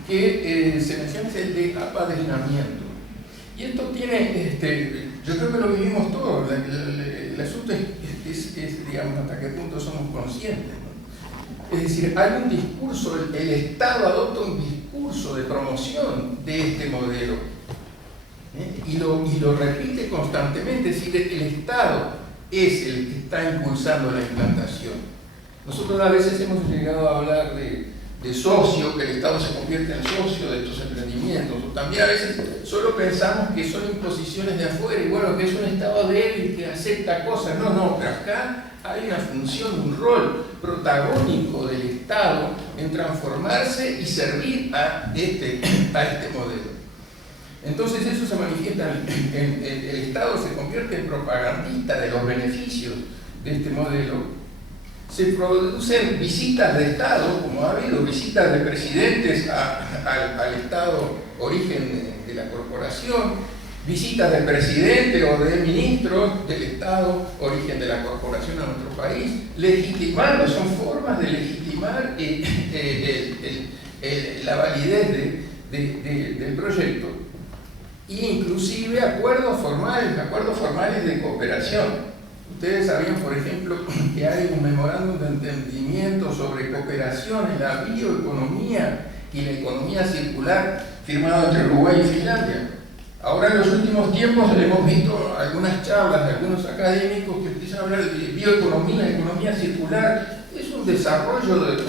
que se menciona es el de apadrinamiento. Y esto tiene, yo creo que lo vivimos todos, el asunto es, digamos, hasta qué punto somos conscientes, ¿no? Es decir, hay un discurso, el Estado adopta un discurso de promoción de este modelo, y lo repite constantemente, es decir, el Estado es el que está impulsando la implantación. Nosotros a veces hemos llegado a hablar de socio, que el Estado se convierte en socio de estos emprendimientos, o también a veces solo pensamos que son imposiciones de afuera, y bueno, que es un Estado débil que acepta cosas. No, pero acá hay una función, un rol protagónico del Estado en transformarse y servir a este modelo. Entonces eso se manifiesta en el Estado se convierte en propagandista de los beneficios de este modelo. Se producen visitas de Estado, como ha habido visitas de presidentes al Estado origen de la corporación, visitas de presidente o de ministros del Estado origen de la corporación a nuestro país, legitimando, son formas de legitimar la validez del proyecto, e inclusive acuerdos formales de cooperación. Ustedes sabían, por ejemplo, que hay un memorándum de entendimiento sobre cooperación en la bioeconomía y la economía circular firmado entre Uruguay y Finlandia. Ahora en los últimos tiempos hemos visto algunas charlas de algunos académicos que empiezan a hablar de bioeconomía, economía circular. Es un desarrollo de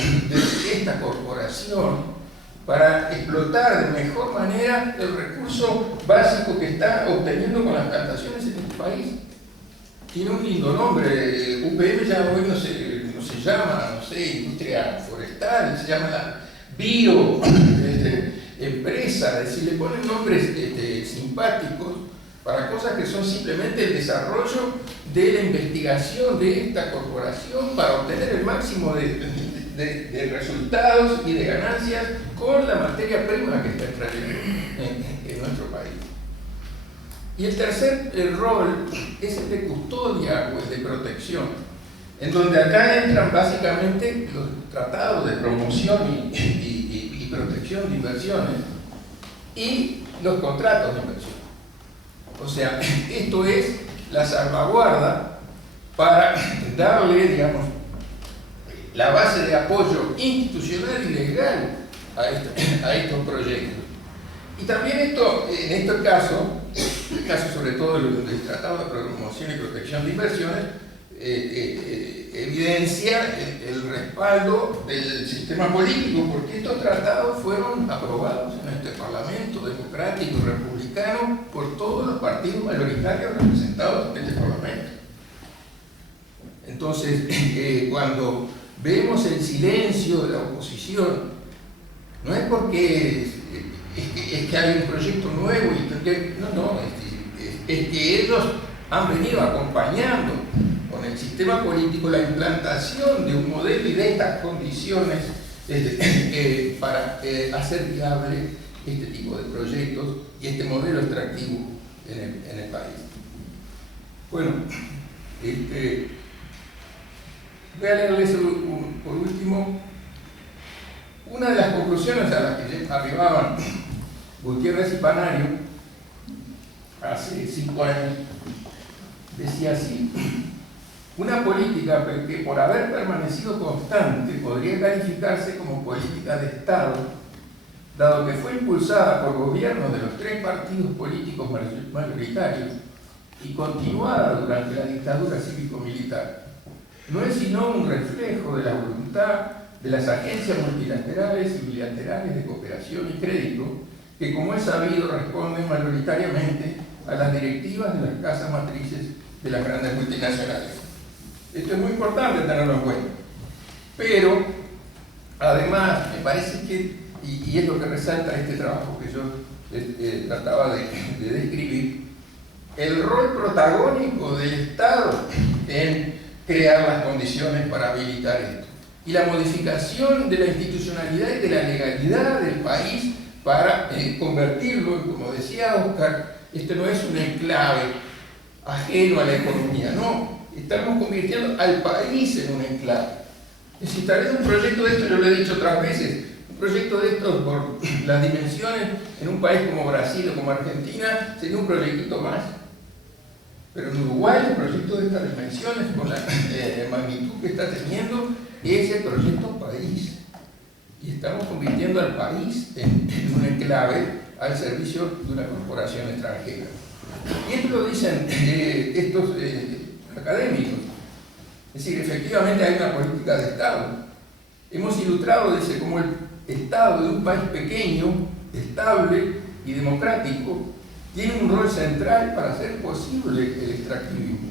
esta corporación para explotar de mejor manera el recurso básico que está obteniendo con las plantaciones en este país. Tiene un lindo nombre, UPM ya hoy no se llama, industria forestal, se llama la bio empresa, es decir, le ponen nombres simpáticos para cosas que son simplemente el desarrollo de la investigación de esta corporación para obtener el máximo de resultados y de ganancias con la materia prima que está extrayendo en nuestro país. Y el tercer rol es el de custodia o el de protección, en donde acá entran básicamente los tratados de promoción y protección de inversiones y los contratos de inversión. O sea, esto es la salvaguarda para darle, digamos, la base de apoyo institucional y legal a estos proyectos. Y también esto, en este caso, el caso sobre todo del Tratado de Promoción y Protección de Inversiones, evidencia el respaldo del sistema político, porque estos tratados fueron aprobados en este Parlamento democrático y republicano por todos los partidos mayoritarios representados en este Parlamento. Entonces, cuando vemos el silencio de la oposición, no es porque es que hay un proyecto nuevo y es que ellos han venido acompañando con el sistema político la implantación de un modelo y de estas condiciones para hacer viable este tipo de proyectos y este modelo extractivo en el país. Bueno, voy a leerles por último una de las conclusiones a las que arribaban Gutiérrez y Panario hace 5 años. Decía así: una política que por haber permanecido constante podría calificarse como política de Estado, dado que fue impulsada por gobiernos de los 3 partidos políticos mayoritarios y continuada durante la dictadura cívico-militar. No es sino un reflejo de la voluntad de las agencias multilaterales y bilaterales de cooperación y crédito, que, como es sabido, responden mayoritariamente a las directivas de las casas matrices de las grandes multinacionales. Esto es muy importante tenerlo en cuenta. Pero, además, me parece que, y es lo que resalta este trabajo que yo trataba de describir, el rol protagónico del Estado en crear las condiciones para habilitar esto. Y la modificación de la institucionalidad y de la legalidad del país para convertirlo, como decía Oscar, esto no es un enclave ajeno a la economía, no, estamos convirtiendo al país en un enclave. Es decir, tal vez un proyecto de esto, yo lo he dicho otras veces, un proyecto de esto por las dimensiones en un país como Brasil o como Argentina sería un proyectito más. Pero en Uruguay el proyecto de estas dimensiones, con la magnitud que está teniendo, es el proyecto país. Y estamos convirtiendo al país en un enclave al servicio de una corporación extranjera. Y esto lo dicen estos académicos. Es decir, efectivamente hay una política de Estado. Hemos ilustrado, dice, como el Estado de un país pequeño, estable y democrático tiene un rol central para hacer posible el extractivismo.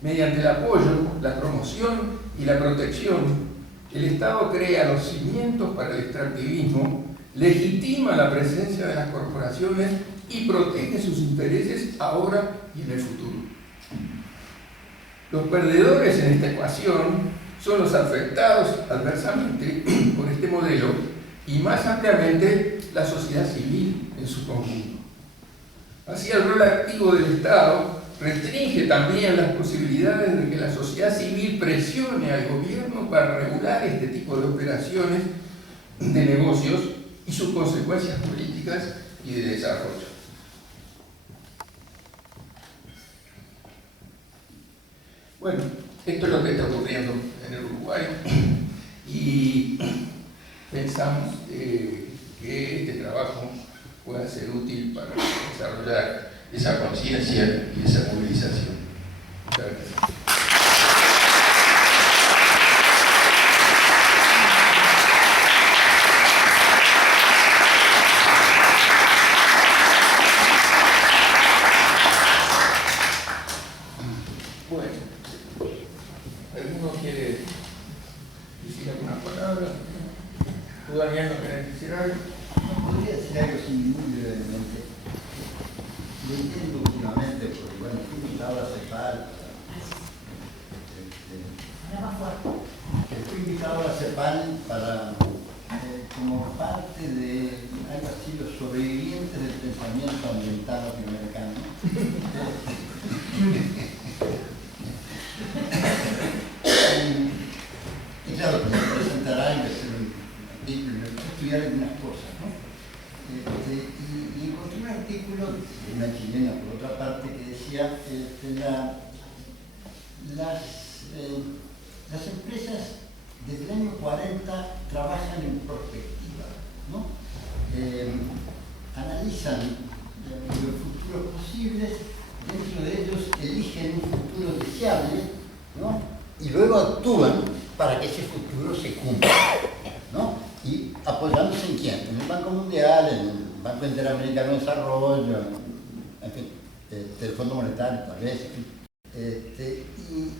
Mediante el apoyo, la promoción y la protección, el Estado crea los cimientos para el extractivismo, legitima la presencia de las corporaciones y protege sus intereses ahora y en el futuro. Los perdedores en esta ecuación son los afectados adversamente por este modelo y más ampliamente la sociedad civil en su conjunto. Así, el rol activo del Estado restringe también las posibilidades de que la sociedad civil presione al gobierno para regular este tipo de operaciones de negocios y sus consecuencias políticas y de desarrollo. Bueno, esto es lo que está ocurriendo en el Uruguay y pensamos que este trabajo pueda ser útil para desarrollar esa conciencia y esa movilización. Muchas gracias. Bueno, ¿alguno quiere decir alguna palabra? ¿Tú, Daniel, no querés decir algo? Podría decir algo muy brevemente. Lo entiendo últimamente, porque bueno, fui invitado a CEPAL. Fui invitado a CEPAL para, como parte de algo así, los sobrevivientes del pensamiento ambiental latinoamericano. artículo de una chilena, por otra parte, que decía las empresas desde el año 40 trabajan en perspectiva, ¿no? Analizan los futuros posibles, dentro de ellos eligen un futuro deseable, ¿no? Y luego actúan para que ese futuro se cumpla, ¿no? Y apoyándose en quién, en el Banco Mundial, en el Banco Interamericano de Desarrollo, en fin, el Fondo Monetario tal vez, en fin.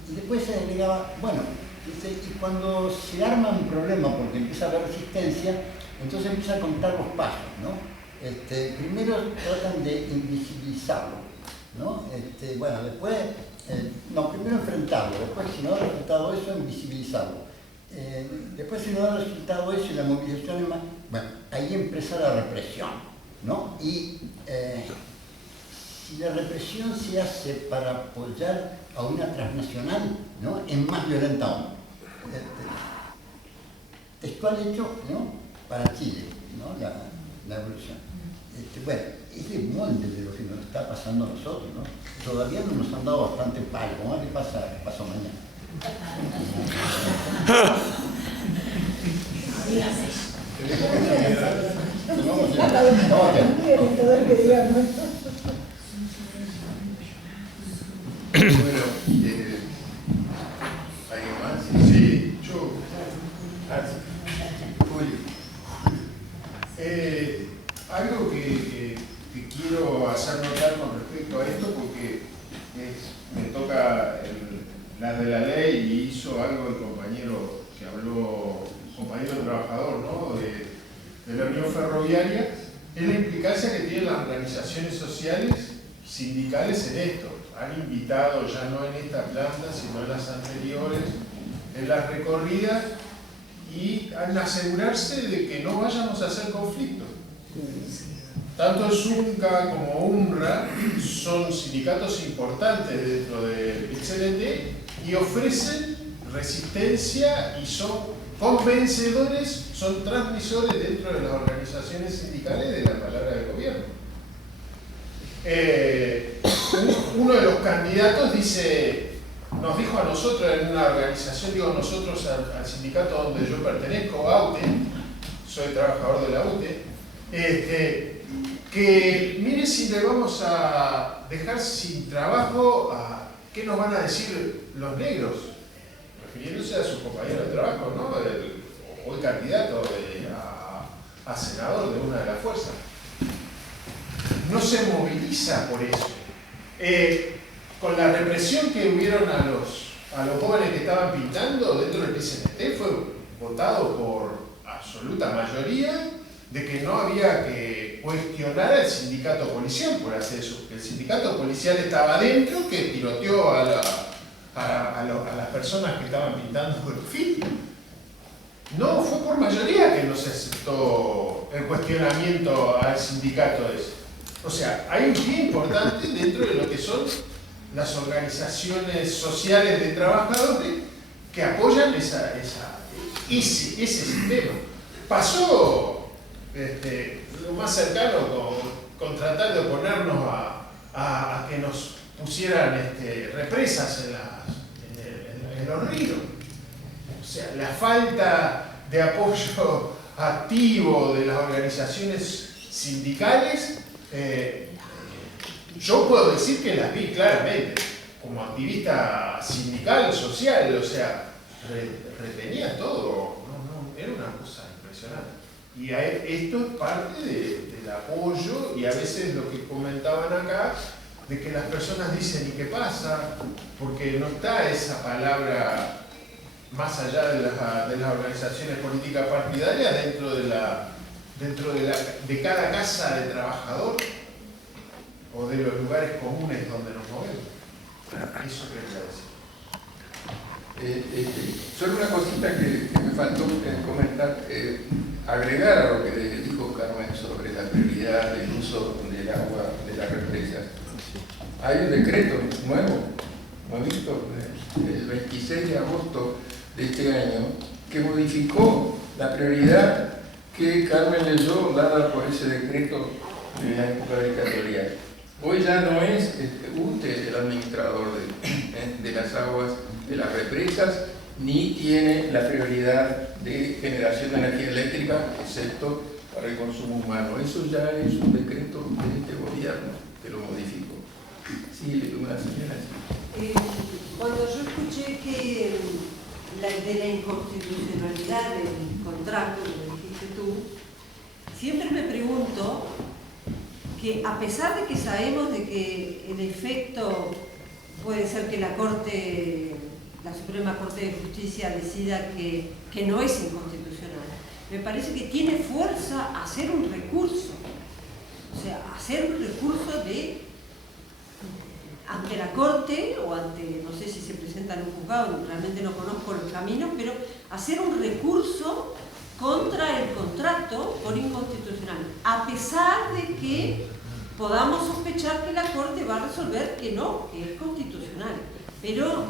Y después se agregaba, bueno, dice, y cuando se arma un problema porque empieza a haber resistencia, entonces empieza a contar los pasos, ¿no? Primero tratan de invisibilizarlo, ¿no? Bueno, después, primero enfrentarlo, después si no da resultado eso, invisibilizarlo. Después si no da resultado eso y la movilización es más, bueno, ahí empieza la represión, ¿no? Y si la represión se hace para apoyar a una transnacional, ¿no? Es más violenta aún. Textual hecho, ¿no? Para Chile, ¿no? La evolución. Bueno, es el molde de lo que nos está pasando a nosotros, ¿no? Todavía no nos han dado bastante palo. Vamos a ver qué pasa mañana. Bueno, ¿alguien más? Sí, yo. Julio. Algo que quiero hacer notar con respecto a esto, porque me toca la de la ley y hizo algo el compañero que habló, compañero trabajador, ¿no? de la Unión Ferroviaria, es la implicancia que tienen las organizaciones sociales sindicales en esto. Han invitado, ya no en esta planta, sino en las anteriores, en las recorridas, y al asegurarse de que no vayamos a hacer conflictos. Tanto Zunca como UNRWA son sindicatos importantes dentro del PIT-CNT y ofrecen resistencia y son convencedores, son transmisores dentro de las organizaciones sindicales de la palabra del gobierno. Uno de los candidatos nos dijo a nosotros en una organización, digo nosotros al sindicato donde yo pertenezco, AUTE, soy trabajador de la UTE, que mire si le vamos a dejar sin trabajo, ¿qué nos van a decir los negros? Refiriéndose a sus compañeros de trabajo, ¿no? Hoy candidato a senador de una de las fuerzas. No se moviliza por eso. Con la represión que hubieron a los jóvenes que estaban pintando dentro del PCNT, fue votado por absoluta mayoría de que no había que cuestionar al sindicato policial por hacer eso. El sindicato policial estaba adentro, que tiroteó a las personas que estaban pintando el film. No, fue por mayoría que no se aceptó el cuestionamiento al sindicato ese. O sea, hay un pie importante dentro de lo que son las organizaciones sociales de trabajadores que apoyan ese sistema. Pasó lo más cercano con tratar de oponernos a que nos pusieran represas en los ríos. O sea, la falta de apoyo activo de las organizaciones sindicales, yo puedo decir que las vi claramente, como activista sindical, social, o sea, retenía todo, era una cosa impresionante. Y esto es parte del apoyo, y a veces lo que comentaban acá, de que las personas dicen, ¿y qué pasa? Porque no está esa palabra más allá de las organizaciones políticas partidarias dentro de cada casa de trabajador o de los lugares comunes donde nos movemos. Eso quería decir. Solo una cosita que me faltó comentar, agregar a lo que dijo Carmen sobre la prioridad del uso del agua de las represas. Hay un decreto nuevito, el 26 de agosto de este año, que modificó la prioridad que Carmen leyó, dada por ese decreto en la época dictatorial. Hoy ya no es UTE el administrador de las aguas de las represas, ni tiene la prioridad de generación de energía eléctrica, excepto para el consumo humano. Eso ya es un decreto de este gobierno que lo modificó. Sí, una señora. Cuando yo escuché que de la inconstitucionalidad del contrato, lo dijiste tú, siempre me pregunto que a pesar de que sabemos de que en efecto puede ser que la Suprema Corte de Justicia decida que no es inconstitucional, me parece que tiene fuerza hacer un recurso, o sea, hacer un recurso ante la Corte o ante, no sé si se presenta en un juzgado, realmente no conozco los caminos, pero hacer un recurso contra el contrato por inconstitucional, a pesar de que podamos sospechar que la Corte va a resolver que no, que es constitucional. Pero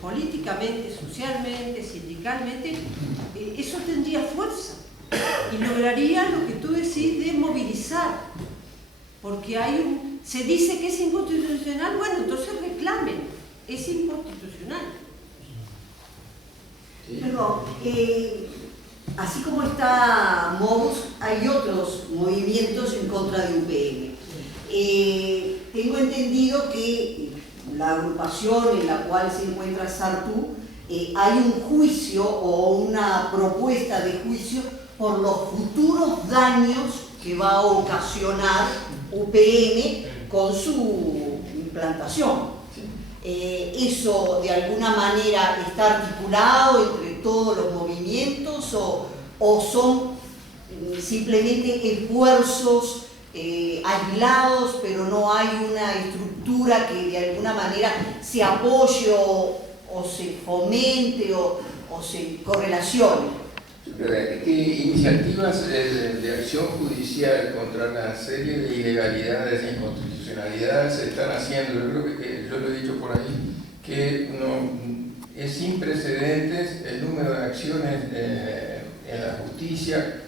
políticamente, socialmente, sindicalmente, eso tendría fuerza y lograría lo que tú decís de movilizar, porque se dice que es inconstitucional, bueno, entonces reclamen, es inconstitucional. Perdón, así como está MOVUS, hay otros movimientos en contra de UPM. Tengo entendido que la agrupación en la cual se encuentra Sartú, hay un juicio o una propuesta de juicio por los futuros daños que va a ocasionar UPM con su implantación. ¿Eso de alguna manera está articulado entre todos los movimientos o son simplemente esfuerzos aislados, pero no hay una estructura que de alguna manera se apoye o se fomente o se correlacione? Que iniciativas de acción judicial contra la serie de ilegalidades e inconstitucionalidades se están haciendo. Yo creo que yo lo he dicho por ahí, que no, es sin precedentes el número de acciones en la justicia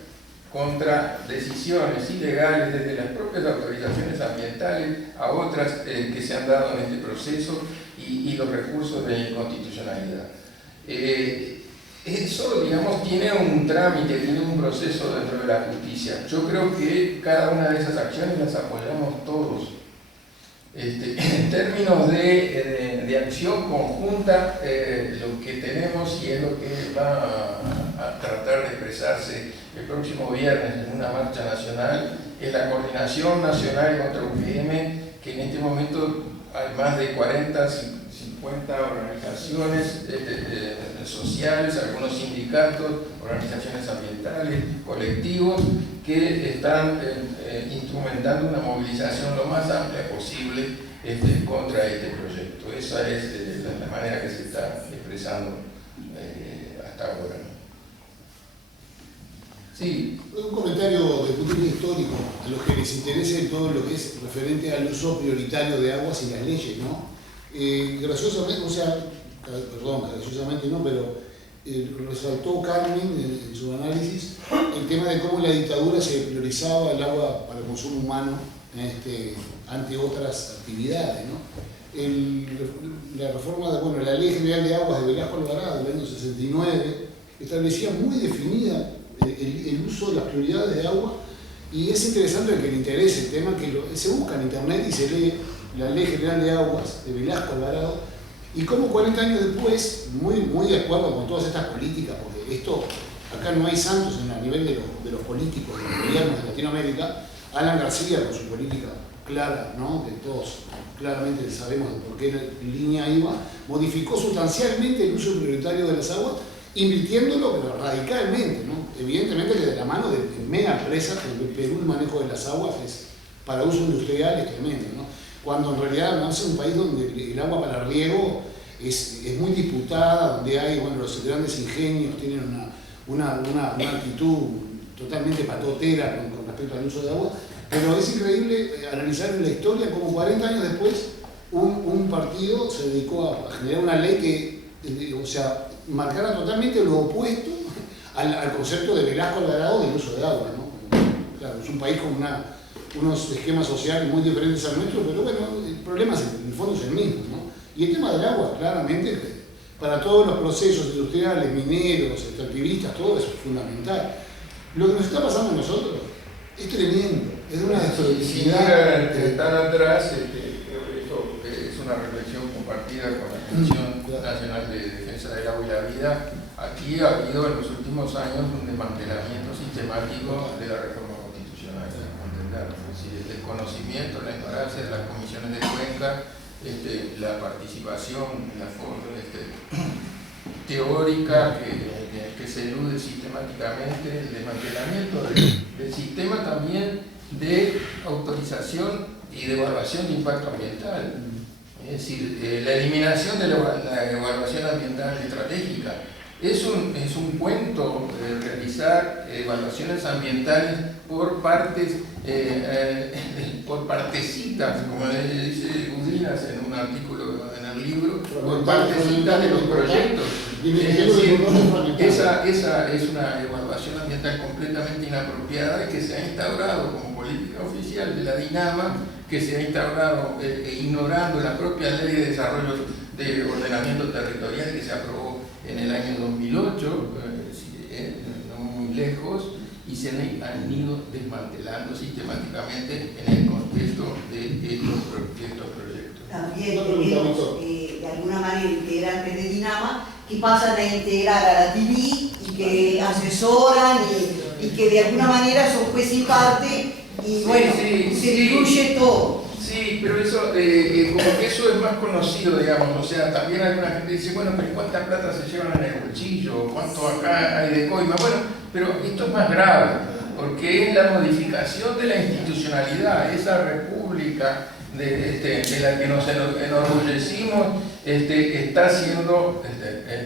contra decisiones ilegales, desde las propias autorizaciones ambientales a otras que se han dado en este proceso y los recursos de inconstitucionalidad. Eso, digamos, tiene un trámite, tiene un proceso dentro de la justicia. Yo creo que cada una de esas acciones las apoyamos todos. En términos de acción conjunta, lo que tenemos y es lo que va a tratar de expresarse el próximo viernes en una marcha nacional es la Coordinación Nacional contra UPM, que en este momento hay más de 40, 50 organizaciones sociales, algunos sindicatos, organizaciones ambientales, colectivos, que están instrumentando una movilización lo más amplia posible contra este proyecto. Esa es la manera que se está expresando hasta ahora. Sí. Un comentario de punto de vista histórico, a los que les interese todo lo que es referente al uso prioritario de aguas y las leyes, ¿no? Graciosamente, graciosamente no, pero resaltó Carmen en su análisis el tema de cómo en la dictadura se priorizaba el agua para el consumo humano ante otras actividades, ¿no? La reforma la Ley General de Aguas de Velasco Alvarado del año 69 establecía muy definida el uso de las prioridades de agua, y es interesante que le interese el tema, que se busca en internet y se lee la Ley General de Aguas de Velasco Alvarado, y como 40 años después, muy de acuerdo con todas estas políticas, porque acá no hay santos a nivel de los políticos, de los gobiernos de Latinoamérica. Alan García, con su política clara, ¿no?, que todos claramente sabemos de por qué línea iba, modificó sustancialmente el uso prioritario de las aguas, invirtiéndolo, pero radicalmente, ¿no? Evidentemente que de la mano de mega empresas, que en Perú el manejo de las aguas es para uso industrial es tremendo, ¿no? Cuando en realidad no es un país donde el agua para riego es muy disputada, donde hay, los grandes ingenios tienen una actitud totalmente patotera con respecto al uso de agua, pero es increíble analizar en la historia cómo 40 años después un partido se dedicó a generar una ley que, marcara totalmente lo opuesto al concepto de Velasco Alvarado del uso de agua, ¿no? Claro, es un país con unos esquemas sociales muy diferentes al nuestro, pero bueno, el problema en el fondo es el mismo, ¿no? Y el tema del agua, claramente, para todos los procesos industriales, mineros, extractivistas, todo eso es fundamental. Lo que nos está pasando a nosotros es tremendo, es de una desprolijidad. Tan atrás, esto es una reflexión compartida con la Comisión Nacional de Defensa del Agua y la Vida. Aquí ha habido en los últimos años un desmantelamiento sistemático de la reforma constitucional, es decir, el desconocimiento, la ignorancia de las comisiones de cuenca, la participación en la forma teórica que se elude sistemáticamente, el desmantelamiento del sistema también de autorización y de evaluación de impacto ambiental. Es decir, la eliminación de la evaluación ambiental estratégica. Es un cuento realizar evaluaciones ambientales por partes, por partecitas, como le dice Udinas en un artículo en el libro, por partecitas de los proyectos. Es decir, esa es una evaluación ambiental completamente inapropiada y que se ha instaurado como política oficial de la DINAMA, que se ha instaurado ignorando la propia ley de desarrollo de ordenamiento territorial que se aprobó en el año 2008, no muy lejos, y se han ido desmantelando sistemáticamente en el contexto de estos proyectos. También tenemos de alguna manera integrantes de DINAMA que pasan a integrar a la TV y que asesoran y que de alguna manera son juez y parte y bueno, se diluye todo. Sí, pero eso, como que eso es más conocido, digamos, o sea, también alguna gente dice, bueno, pero ¿cuánta plata se llevan en el bolsillo? ¿Cuánto acá hay de coima? Bueno, pero esto es más grave, porque es la modificación de la institucionalidad, esa república de la que nos enorgullecimos, está siendo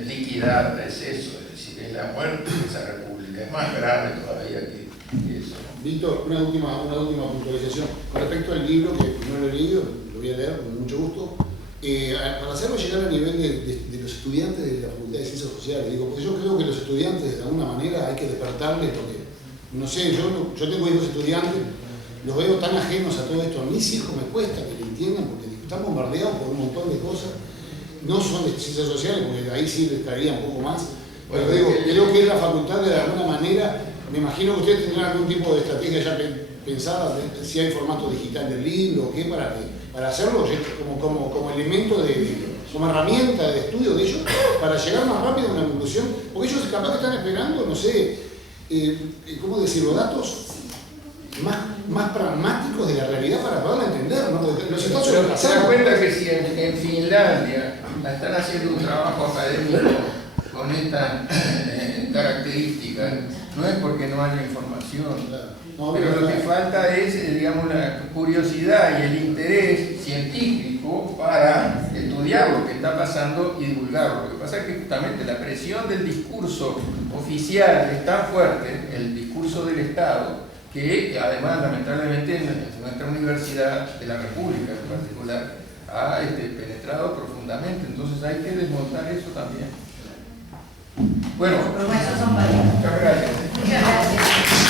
liquidada, es eso, es decir, es la muerte de esa república, es más grave todavía que eso. Víctor, una última puntualización. Con respecto al libro, que no lo he leído, lo voy a leer con mucho gusto, para hacerlo llegar a nivel de los estudiantes de la Facultad de Ciencias Sociales, digo, porque yo creo que los estudiantes de alguna manera hay que despertarles, porque, no sé, yo tengo hijos estudiantes, los veo tan ajenos a todo esto, a mis hijos me cuesta que lo entiendan, porque están bombardeados por un montón de cosas, no son de Ciencias Sociales, porque ahí sí les caería un poco más, pero digo, creo que es la facultad de alguna manera. Me imagino que ustedes tendrán algún tipo de estrategia ya pensada, si hay formato digital del libro o qué, para hacerlo como elemento como herramienta de estudio de ellos, para llegar más rápido a una conclusión, porque ellos capaz que están esperando, no sé, ¿cómo decirlo?, datos más pragmáticos de la realidad para poderla entender, ¿no? Los se dan cuenta que si en Finlandia están haciendo un trabajo académico con estas características, no es porque no haya información, pero lo que falta es, digamos, la curiosidad y el interés científico para estudiar lo que está pasando y divulgarlo. Lo que pasa es que justamente la presión del discurso oficial es tan fuerte, el discurso del Estado, que además lamentablemente en nuestra universidad de la República en particular ha penetrado profundamente, entonces hay que desmontar eso también. Bueno, Los promesas son varias. muchas gracias. Muchas gracias.